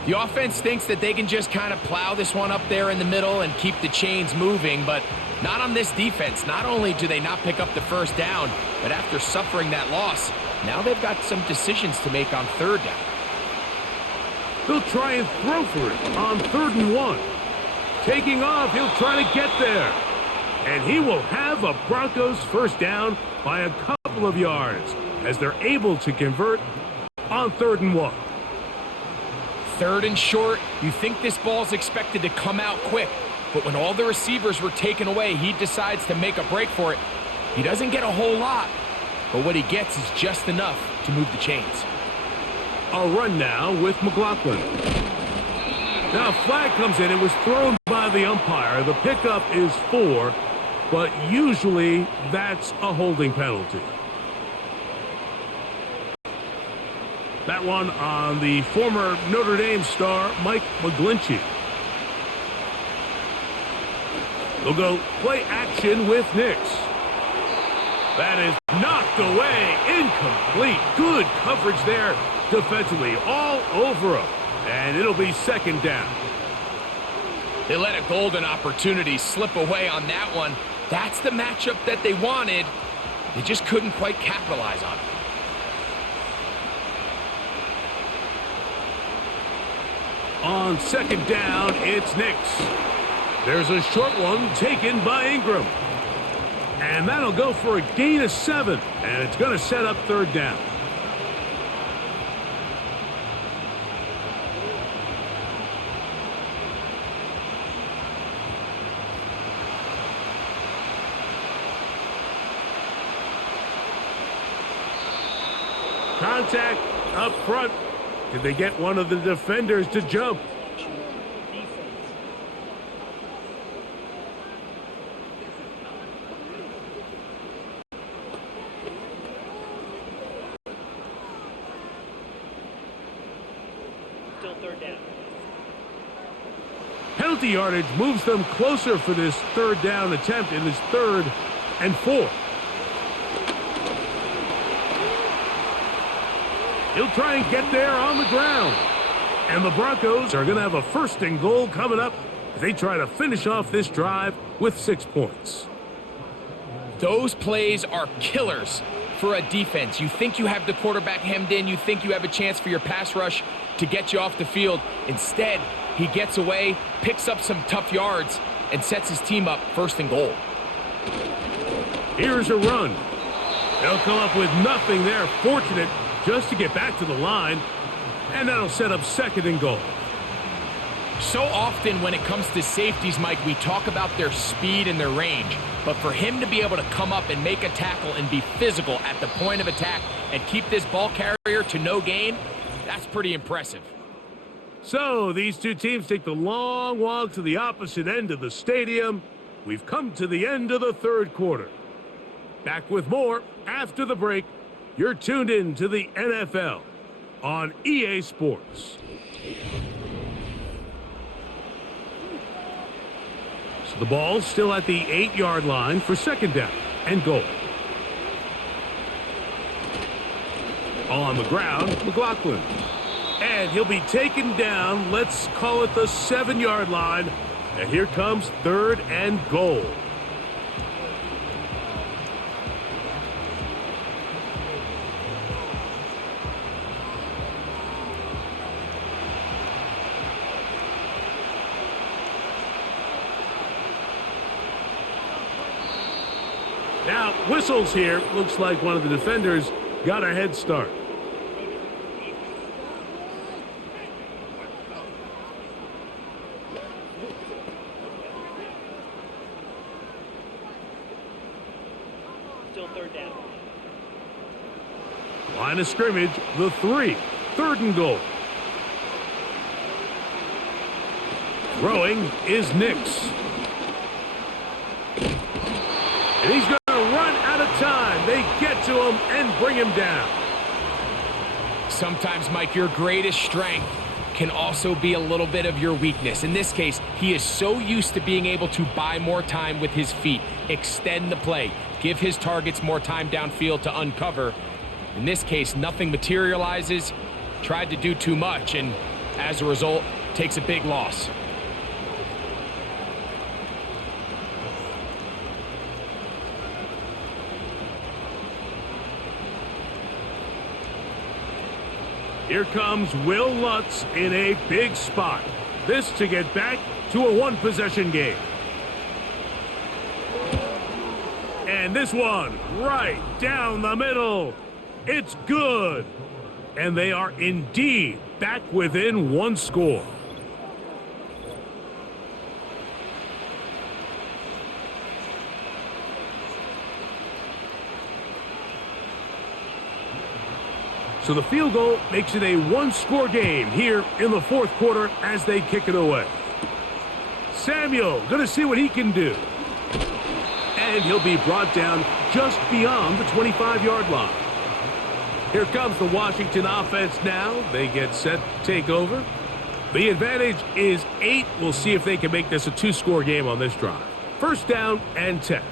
The offense thinks that they can just kind of plow this one up there in the middle and keep the chains moving, but not on this defense. Not only do they not pick up the first down, but after suffering that loss, now they've got some decisions to make on 3rd down. They'll try and throw for it on 3rd and 1. Taking off, he'll try to get there. And he will have a Broncos first down by a couple of yards as they're able to convert on 3rd and 1. 3rd and short, you think this ball's expected to come out quick, but when all the receivers were taken away, he decides to make a break for it. He doesn't get a whole lot, but what he gets is just enough to move the chains. A run now with McLaughlin. Now a flag comes in. It was thrown by the umpire. The pickup is 4, but usually that's a holding penalty. That one on the former Notre Dame star, Mike McGlinchey. They'll go play action with Nix. That is knocked away, incomplete. Good coverage there defensively, all over him. And it'll be 2nd down. They let a golden opportunity slip away on that one. That's the matchup that they wanted. They just couldn't quite capitalize on it. On 2nd down, it's Nix. There's a short one taken by Ingram. And that'll go for a gain of 7. And it's going to set up 3rd down. Contact up front. Did they get one of the defenders to jump? Still 3rd down. Penalty yardage moves them closer for this 3rd down attempt. It is 3rd and 4. He'll try and get there on the ground. And the Broncos are going to have a 1st and goal coming up as they try to finish off this drive with 6 points. Those plays are killers for a defense. You think you have the quarterback hemmed in. You think you have a chance for your pass rush to get you off the field. Instead, he gets away, picks up some tough yards, and sets his team up 1st and goal. Here's a run. They'll come up with nothing there. Fortunate just to get back to the line. And that'll set up 2nd and goal. So often when it comes to safeties, Mike, we talk about their speed and their range. But for him to be able to come up and make a tackle and be physical at the point of attack and keep this ball carrier to no gain, that's pretty impressive. So these two teams take the long walk to the opposite end of the stadium. We've come to the end of the third quarter. Back with more after the break. You're tuned in to the NFL on EA Sports. So the ball's still at the 8-yard line for second down and goal. On the ground, McLaughlin. And he'll be taken down, let's call it the 7-yard line. And here comes third and goal. Now, whistles here. Looks like one of the defenders got a head start. Still third down. Line of scrimmage, the 3. Third and goal. Throwing is Nix. And he's going to run out of time. They get to him and bring him down. Sometimes, Mike, your greatest strength can also be a little bit of your weakness. In this case, he is so used to being able to buy more time with his feet, extend the play, give his targets more time downfield to uncover. In this case, nothing materializes, tried to do too much, and as a result, takes a big loss. Here comes Will Lutz in a big spot. This to get back to a one-possession game. And this one right down the middle. It's good. And they are indeed back within one score. So the field goal makes it a one-score game here in the fourth quarter as they kick it away. Samuel going to see what he can do. And he'll be brought down just beyond the 25-yard line. Here comes the Washington offense now. They get set to take over. The advantage is 8. We'll see if they can make this a two-score game on this drive. First down and 10.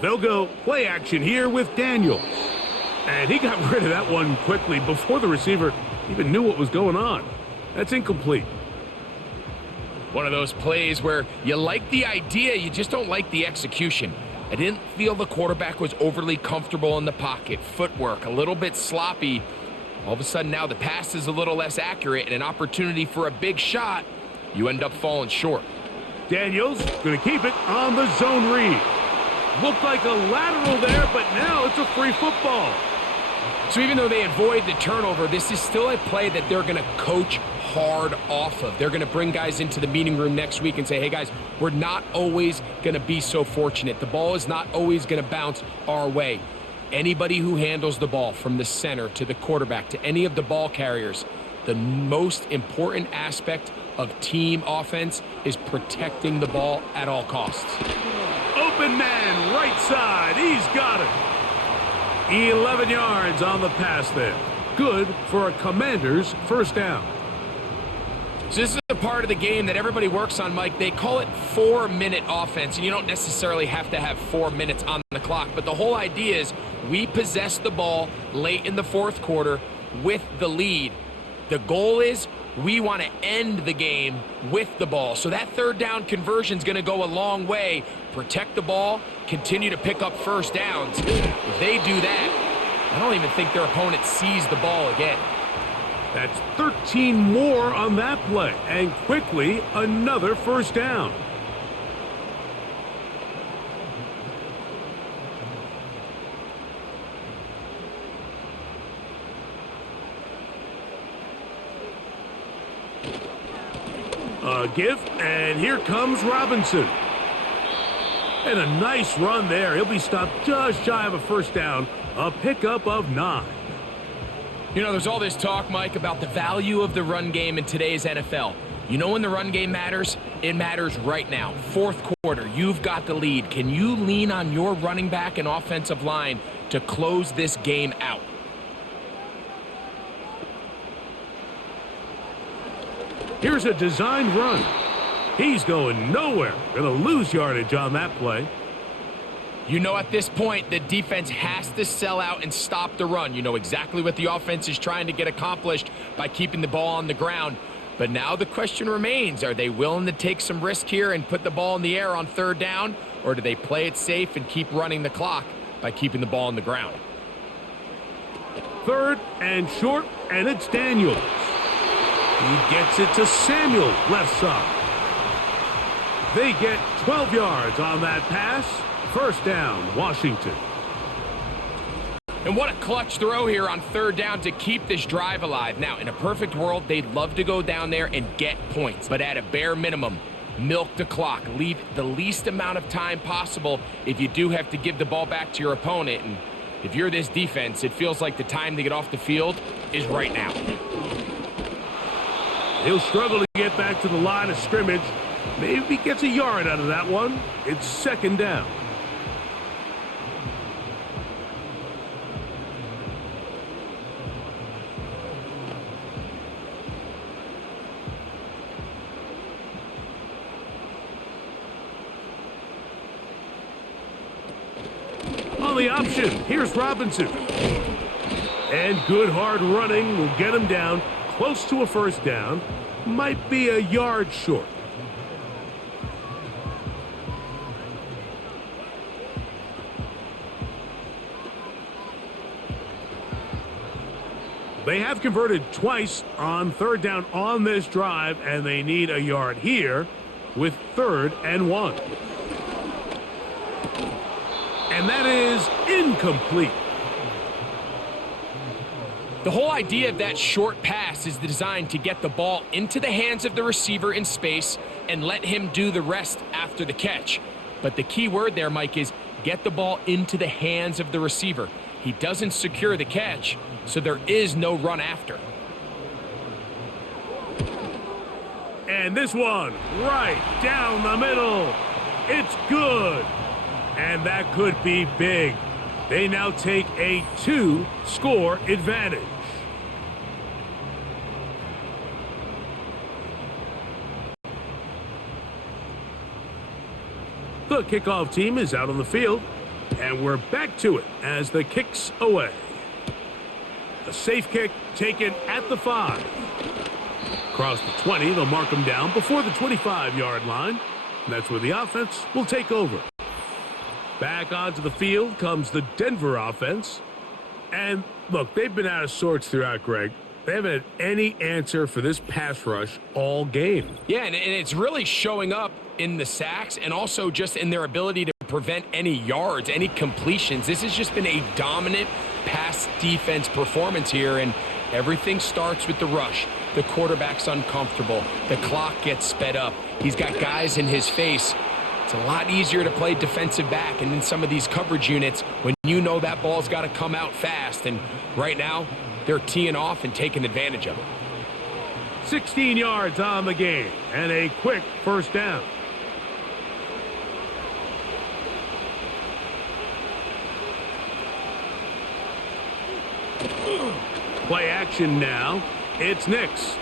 They'll go play action here with Daniels. And he got rid of that one quickly before the receiver even knew what was going on. That's incomplete. One of those plays where you like the idea, you just don't like the execution. I didn't feel the quarterback was overly comfortable in the pocket. Footwork, a little bit sloppy. All of a sudden now the pass is a little less accurate and an opportunity for a big shot. You end up falling short. Daniels going to keep it on the zone read. Looked like a lateral there, but now it's a free football. So even though they avoid the turnover, this is still a play that they're going to coach hard off of. They're going to bring guys into the meeting room next week and say, hey guys, we're not always going to be so fortunate. The ball is not always going to bounce our way. Anybody who handles the ball from the center to the quarterback to any of the ball carriers, the most important aspect of team offense is protecting the ball at all costs. Open man, right side. He's got it. 11 yards on the pass there. Good for a Commander's first down. So this is a part of the game that everybody works on, Mike. They call it 4-minute offense, and you don't necessarily have to have 4 minutes on the clock. But the whole idea is we possess the ball late in the fourth quarter with the lead. The goal is we want to end the game with the ball. So that third down conversion is going to go a long way. Protect the ball, continue to pick up first downs. If they do that, I don't even think their opponent sees the ball again. That's 13 more on that play, and quickly another first down. Give, and here comes Robinson. And a nice run there. He'll be stopped just shy of a first down. A pickup of 9. You know, there's all this talk, Mike, about the value of the run game in today's NFL. You know when the run game matters? It matters right now. Fourth quarter, you've got the lead. Can you lean on your running back and offensive line to close this game out? Here's a designed run. He's going nowhere. Going to lose yardage on that play. You know at this point, the defense has to sell out and stop the run. You know exactly what the offense is trying to get accomplished by keeping the ball on the ground. But now the question remains, are they willing to take some risk here and put the ball in the air on third down? Or do they play it safe and keep running the clock by keeping the ball on the ground? Third and short, and it's Daniels. He gets it to Samuel, left side. They get 12 yards on that pass. First down, Washington. And what a clutch throw here on third down to keep this drive alive. Now, in a perfect world, they'd love to go down there and get points. But at a bare minimum, milk the clock. Leave the least amount of time possible if you do have to give the ball back to your opponent. And if you're this defense, it feels like the time to get off the field is right now. He'll struggle to get back to the line of scrimmage. Maybe gets a yard out of that one. It's second down. On the option, here's Robinson. And good hard running will get him down close to a first down. Might be a yard short. They have converted twice on third down on this drive, and they need a yard here with 3rd and 1. And that is incomplete. The whole idea of that short pass is designed to get the ball into the hands of the receiver in space and let him do the rest after the catch. But the key word there, Mike, is get the ball into the hands of the receiver. He doesn't secure the catch, so there is no run after. And this one right down the middle. It's good. And that could be big. They now take a 2-score advantage. The kickoff team is out on the field, and we're back to it as the kick's away. A safe kick taken at the 5. Across the 20, they'll mark them down before the 25-yard line. And that's where the offense will take over. Back onto the field comes the Denver offense. And look, they've been out of sorts throughout, Greg. They haven't had any answer for this pass rush all game. Yeah, and it's really showing up in the sacks and also just in their ability to prevent any yards, any completions. This has just been a dominant pass defense performance here, and everything starts with the rush. The quarterback's uncomfortable. The clock gets sped up. He's got guys in his face. It's a lot easier to play defensive back and in some of these coverage units when you know that ball's got to come out fast. And right now, they're teeing off and taking advantage of it. 16 yards on the game and a quick first down. Play action now. It's Nix.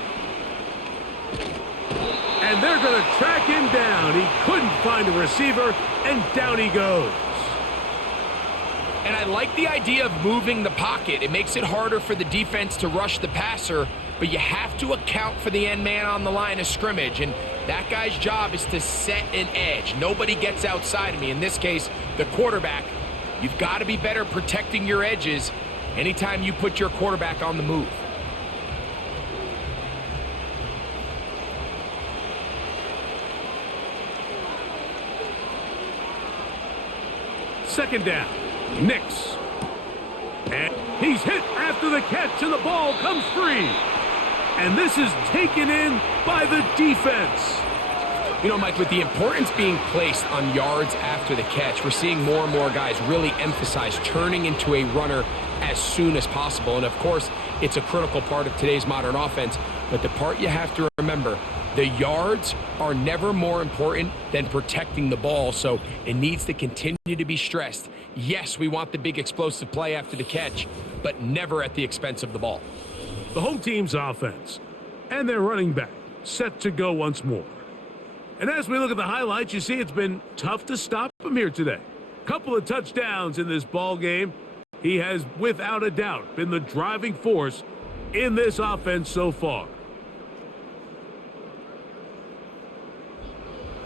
And they're going to track him down. He couldn't find a receiver, and down he goes. And I like the idea of moving the pocket. It makes it harder for the defense to rush the passer, but you have to account for the end man on the line of scrimmage, and that guy's job is to set an edge. Nobody gets outside of me. In this case, the quarterback. You've got to be better protecting your edges anytime you put your quarterback on the move. Second down. Nix. And he's hit after the catch, and the ball comes free. And this is taken in by the defense. You know, Mike, with the importance being placed on yards after the catch, we're seeing more and more guys really emphasize turning into a runner as soon as possible. And, of course, it's a critical part of today's modern offense. But the part you have to remember, the yards are never more important than protecting the ball, so it needs to continue to be stressed. Yes, we want the big explosive play after the catch, but never at the expense of the ball. The home team's offense and their running back set to go once more. And as we look at the highlights, you see it's been tough to stop him here today. Couple of touchdowns in this ball game. He has, without a doubt, been the driving force in this offense so far.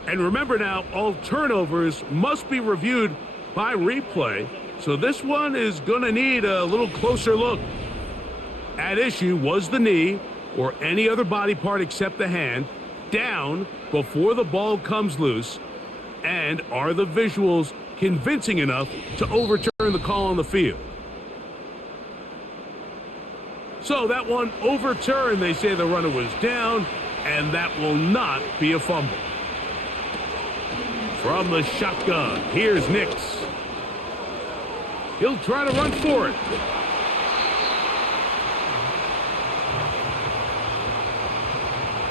And remember now, all turnovers must be reviewed by replay, so this one is going to need a little closer look. At issue was the knee, or any other body part except the hand, down before the ball comes loose, and are the visuals convincing enough to overturn the call on the field? So that one overturned. They say the runner was down, and that will not be a fumble. From the shotgun, here's Nix. He'll try to run for it.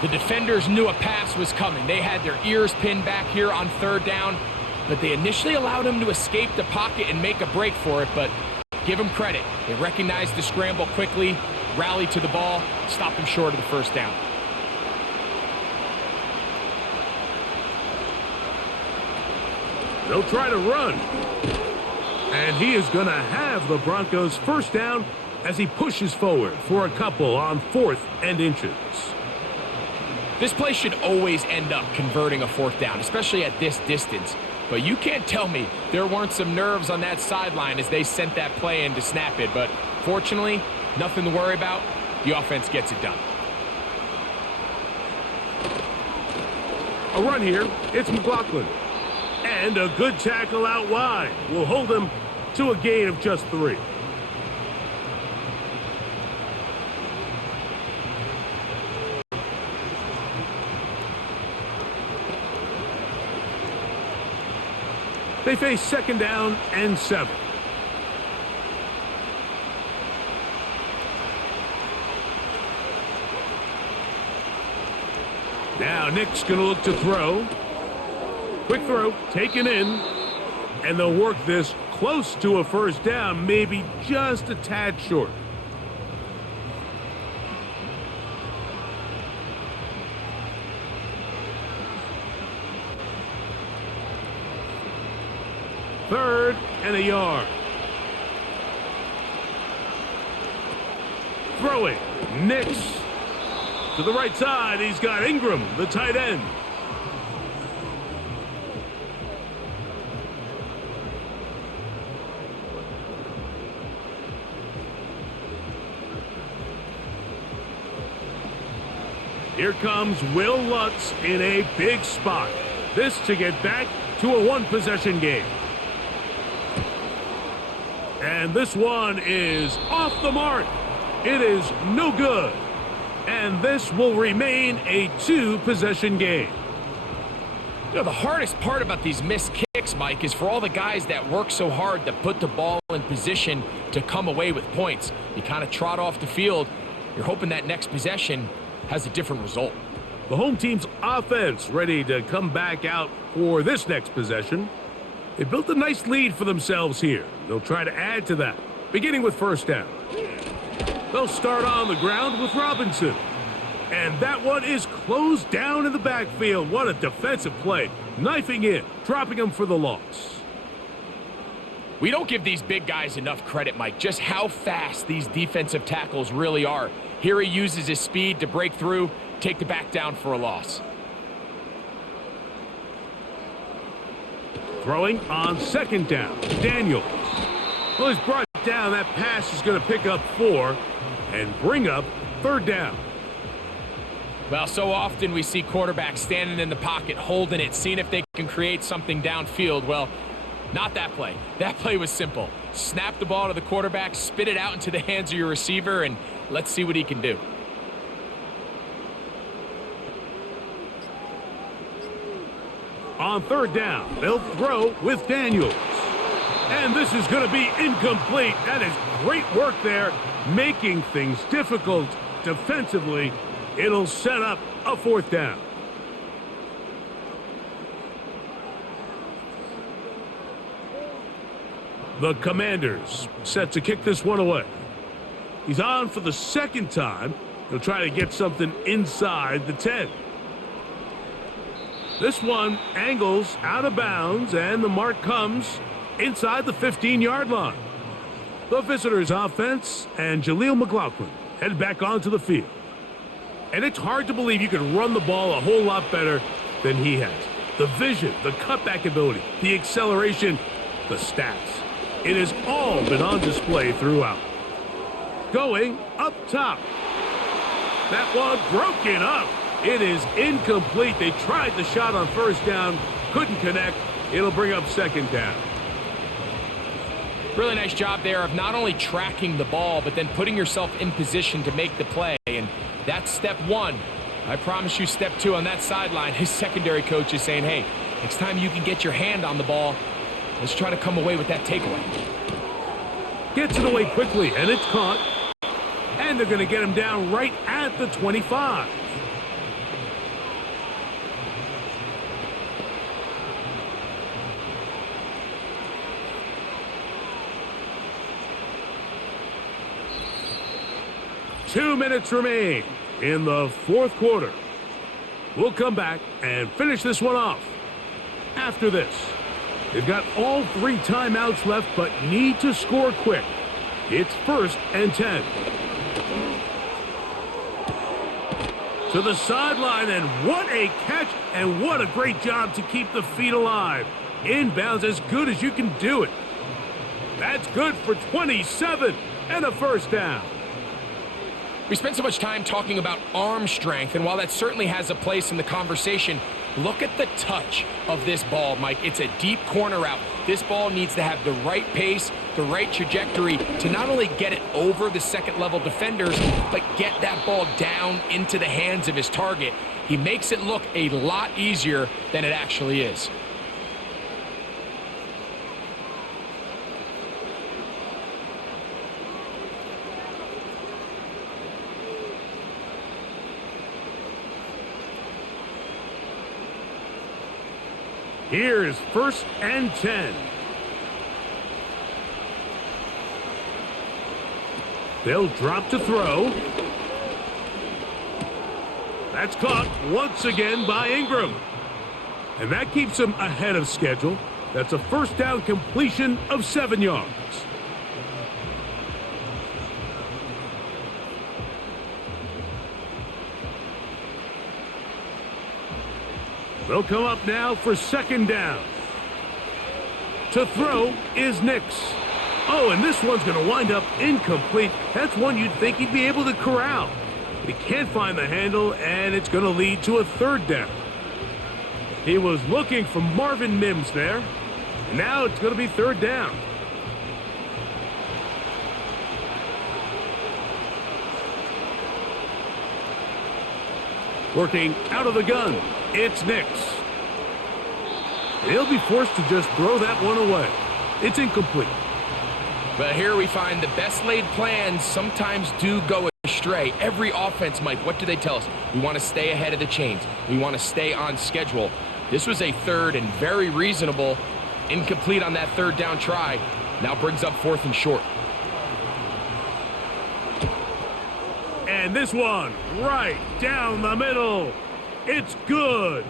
The defenders knew a pass was coming. They had their ears pinned back here on third down, but they initially allowed him to escape the pocket and make a break for it, but give him credit. They recognized the scramble quickly, rallied to the ball, stopped him short of the first down. They'll try to run. And he is going to have the Broncos first down as he pushes forward for a couple on 4th and inches. This play should always end up converting a 4th down, especially at this distance. But you can't tell me there weren't some nerves on that sideline as they sent that play in to snap it. But fortunately, nothing to worry about. The offense gets it done. A run here. It's McLaughlin. And a good tackle out wide will hold him to a gain of just 3. They face 2nd down and 7. Now Nick's going to look to throw. Quick throw, taken in, and they'll work this close to a first down, maybe just a tad short. Third and a yard. Throwing, Nix. To the right side, he's got Ingram, the tight end. Here comes Will Lutz in a big spot. This to get back to a 1-possession game. And this one is off the mark. It is no good. And this will remain a 2-possession game. You know, the hardest part about these missed kicks, Mike, is for all the guys that work so hard to put the ball in position to come away with points. You kind of trot off the field. You're hoping that next possession has a different result. The home team's offense ready to come back out for this next possession. They built a nice lead for themselves here. They'll try to add to that, beginning with first down. They'll start on the ground with Robinson. And that one is closed down in the backfield. What a defensive play. Knifing in, dropping him for the loss. We don't give these big guys enough credit, Mike, just how fast these defensive tackles really are. Here he uses his speed to break through, take the back down for a loss. Throwing on 2nd down, Daniels. Well, he's brought down. That pass is going to pick up 4 and bring up 3rd down. Well, so often we see quarterbacks standing in the pocket, holding it, seeing if they can create something downfield. Well, not that play. That play was simple. Snap the ball to the quarterback, spit it out into the hands of your receiver, and let's see what he can do. On third down, they'll throw with Daniels. And this is going to be incomplete. That is great work there, making things difficult defensively. It'll set up a fourth down. The Commanders set to kick this one away. He's on for the second time. He'll try to get something inside the 10. This one angles out of bounds, and the mark comes inside the 15-yard line. The visitors' offense and Jaleel McLaughlin head back onto the field. And it's hard to believe you can run the ball a whole lot better than he has. The vision, the cutback ability, the acceleration, the stats. It has all been on display throughout. Going up top. That one broken up. It is incomplete. They tried the shot on first down, couldn't connect. It'll bring up second down. Really nice job there of not only tracking the ball, but then putting yourself in position to make the play. And that's step one. I promise you step two on that sideline. His secondary coach is saying, hey, next time you can get your hand on the ball, let's try to come away with that takeaway. Gets it away quickly, and it's caught. And they're going to get him down right at the 25. Two minutes remain in the fourth quarter. We'll come back and finish this one off after this. They've got all 3 timeouts left, but need to score quick. It's 1st and 10. To the sideline, and what a catch, and what a great job to keep the feet alive. Inbounds as good as you can do it. That's good for 27 and a first down. We spent so much time talking about arm strength, and while that certainly has a place in the conversation, look at the touch of this ball, Mike. It's a deep corner route. This ball needs to have the right pace, the right trajectory to not only get it over the second-level defenders, but get that ball down into the hands of his target. He makes it look a lot easier than it actually is. Here's 1st and 10. They'll drop to throw. That's caught once again by Ingram. And that keeps him ahead of schedule. That's a first down completion of 7 yards. They'll come up now for second down. To throw is Nix. Oh, and this one's going to wind up incomplete. That's one you'd think he'd be able to corral. But he can't find the handle, and it's going to lead to a third down. He was looking for Marvin Mims there. Now it's going to be third down. Working out of the gun, it's Nix. He'll be forced to just throw that one away. It's incomplete. But here we find the best laid plans sometimes do go astray. Every offense, Mike, what do they tell us? We want to stay ahead of the chains. We want to stay on schedule. This was a third and very reasonable. Incomplete on that third down try. Now brings up 4th and short. And this one right down the middle. It's good.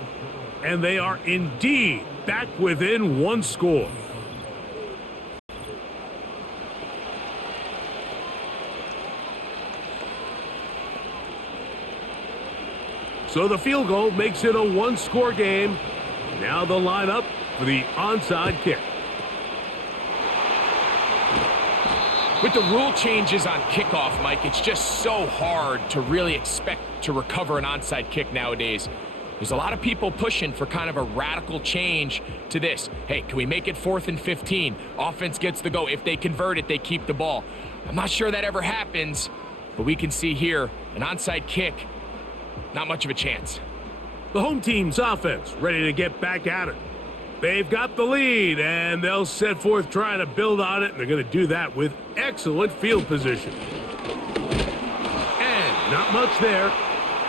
And they are indeed back within 1 score. So the field goal makes it a 1-score game. Now the lineup for the onside kick. With the rule changes on kickoff, Mike, it's just so hard to really expect to recover an onside kick nowadays. There's a lot of people pushing for kind of a radical change to this. Hey, can we make it 4th and 15? Offense gets the go. If they convert it, they keep the ball. I'm not sure that ever happens, but we can see here an onside kick. Not much of a chance. The home team's offense ready to get back at it. They've got the lead, and they'll set forth trying to build on it, and they're going to do that with excellent field position. And not much there.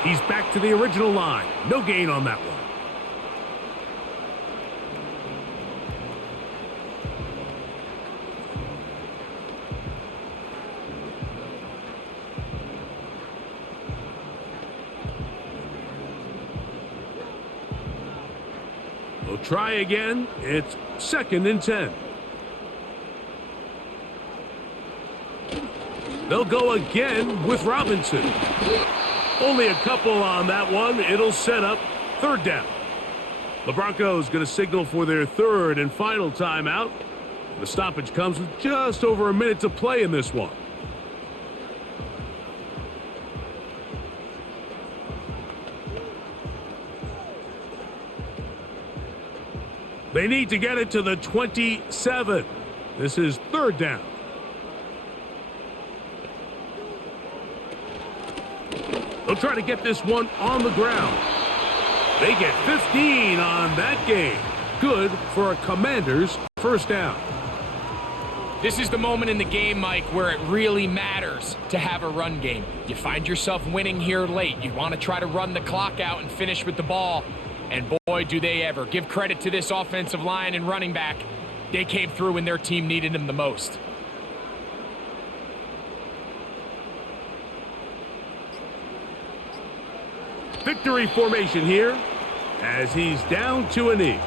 He's back to the original line. No gain on that one. We'll try again. It's 2nd and 10. They'll go again with Robinson. Only a couple on that one. It'll set up 3rd down. The Broncos going to signal for their 3rd and final timeout. The stoppage comes with just over a minute to play in this one. They need to get it to the 27. This is 3rd down. They'll try to get this one on the ground. They get 15 on that game. Good for a Commanders' 1st down. This is the moment in the game, Mike, where it really matters to have a run game. You find yourself winning here late. You want to try to run the clock out and finish with the ball. And boy, do they ever. Give credit to this offensive line and running back. They came through when their team needed them the most. Victory formation here as he's down to a knee.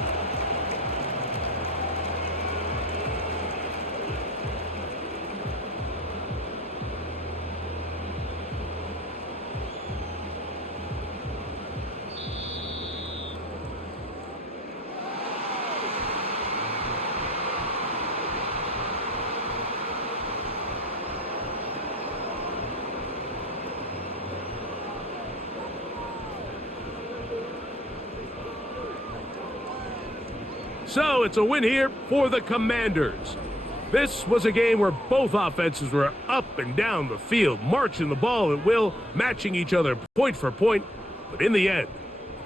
So it's a win here for the Commanders. This was a game where both offenses were up and down the field, marching the ball at will, matching each other point for point. But in the end,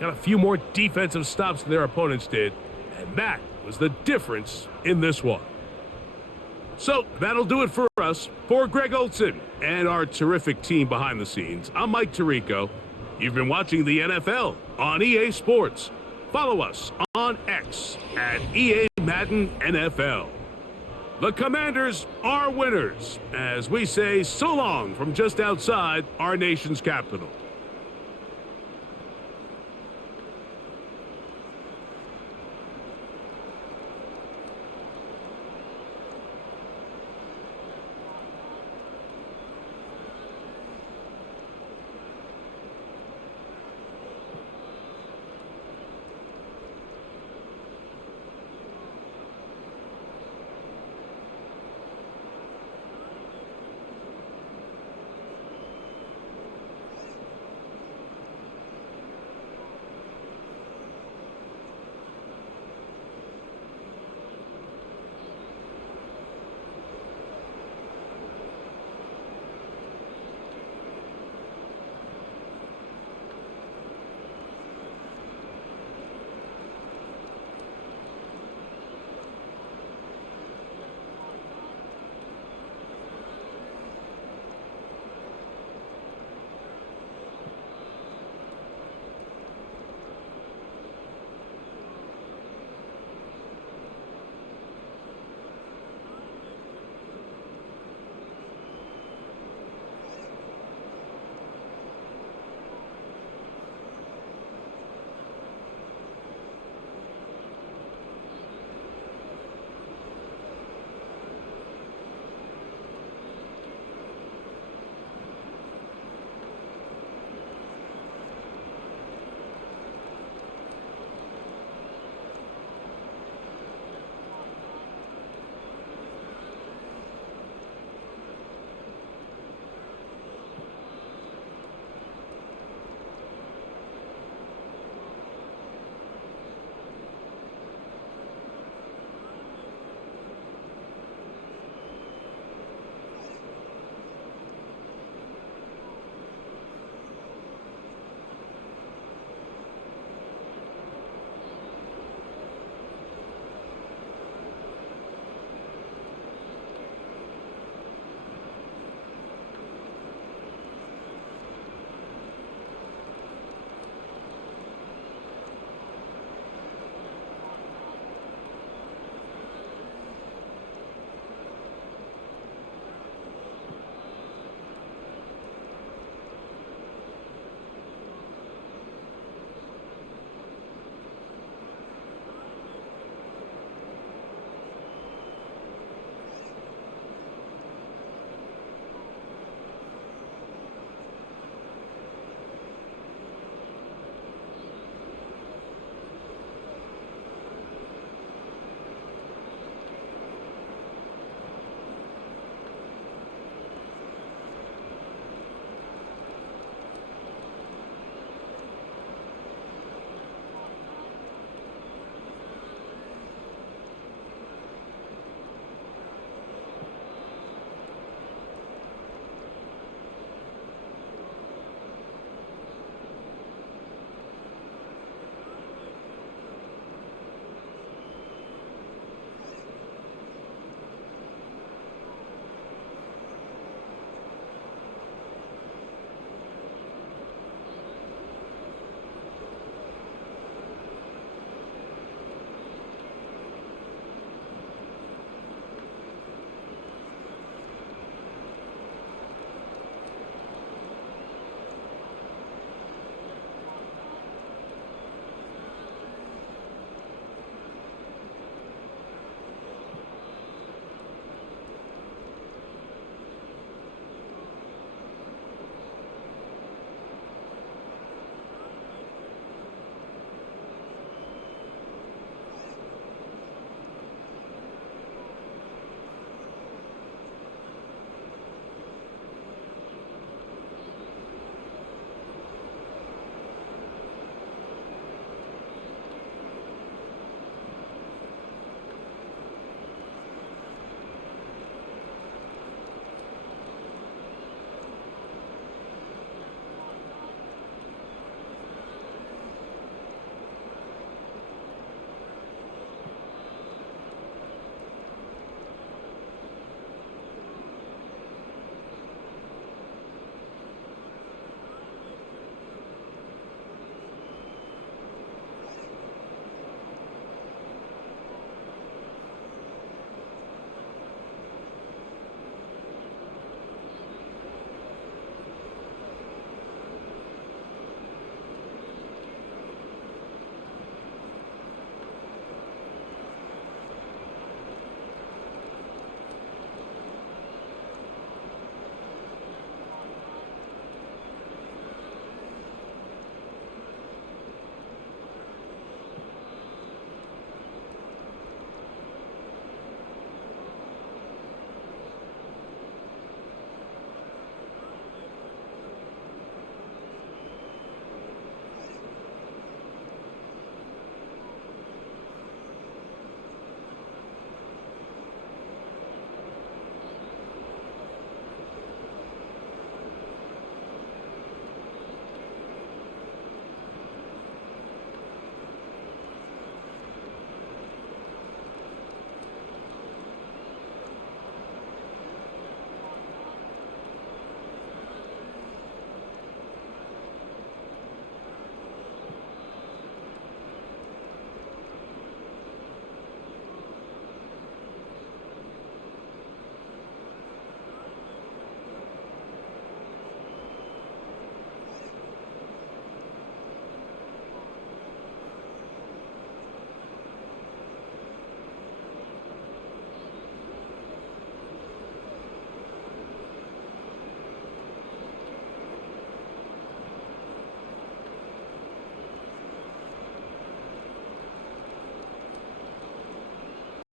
got a few more defensive stops than their opponents did, and that was the difference in this one. So that'll do it for us. For Greg Olson and our terrific team behind the scenes, I'm Mike Tirico. You've been watching the NFL on EA Sports. Follow us on X at EA Madden NFL. The Commanders are winners, as we say so long from just outside our nation's capital.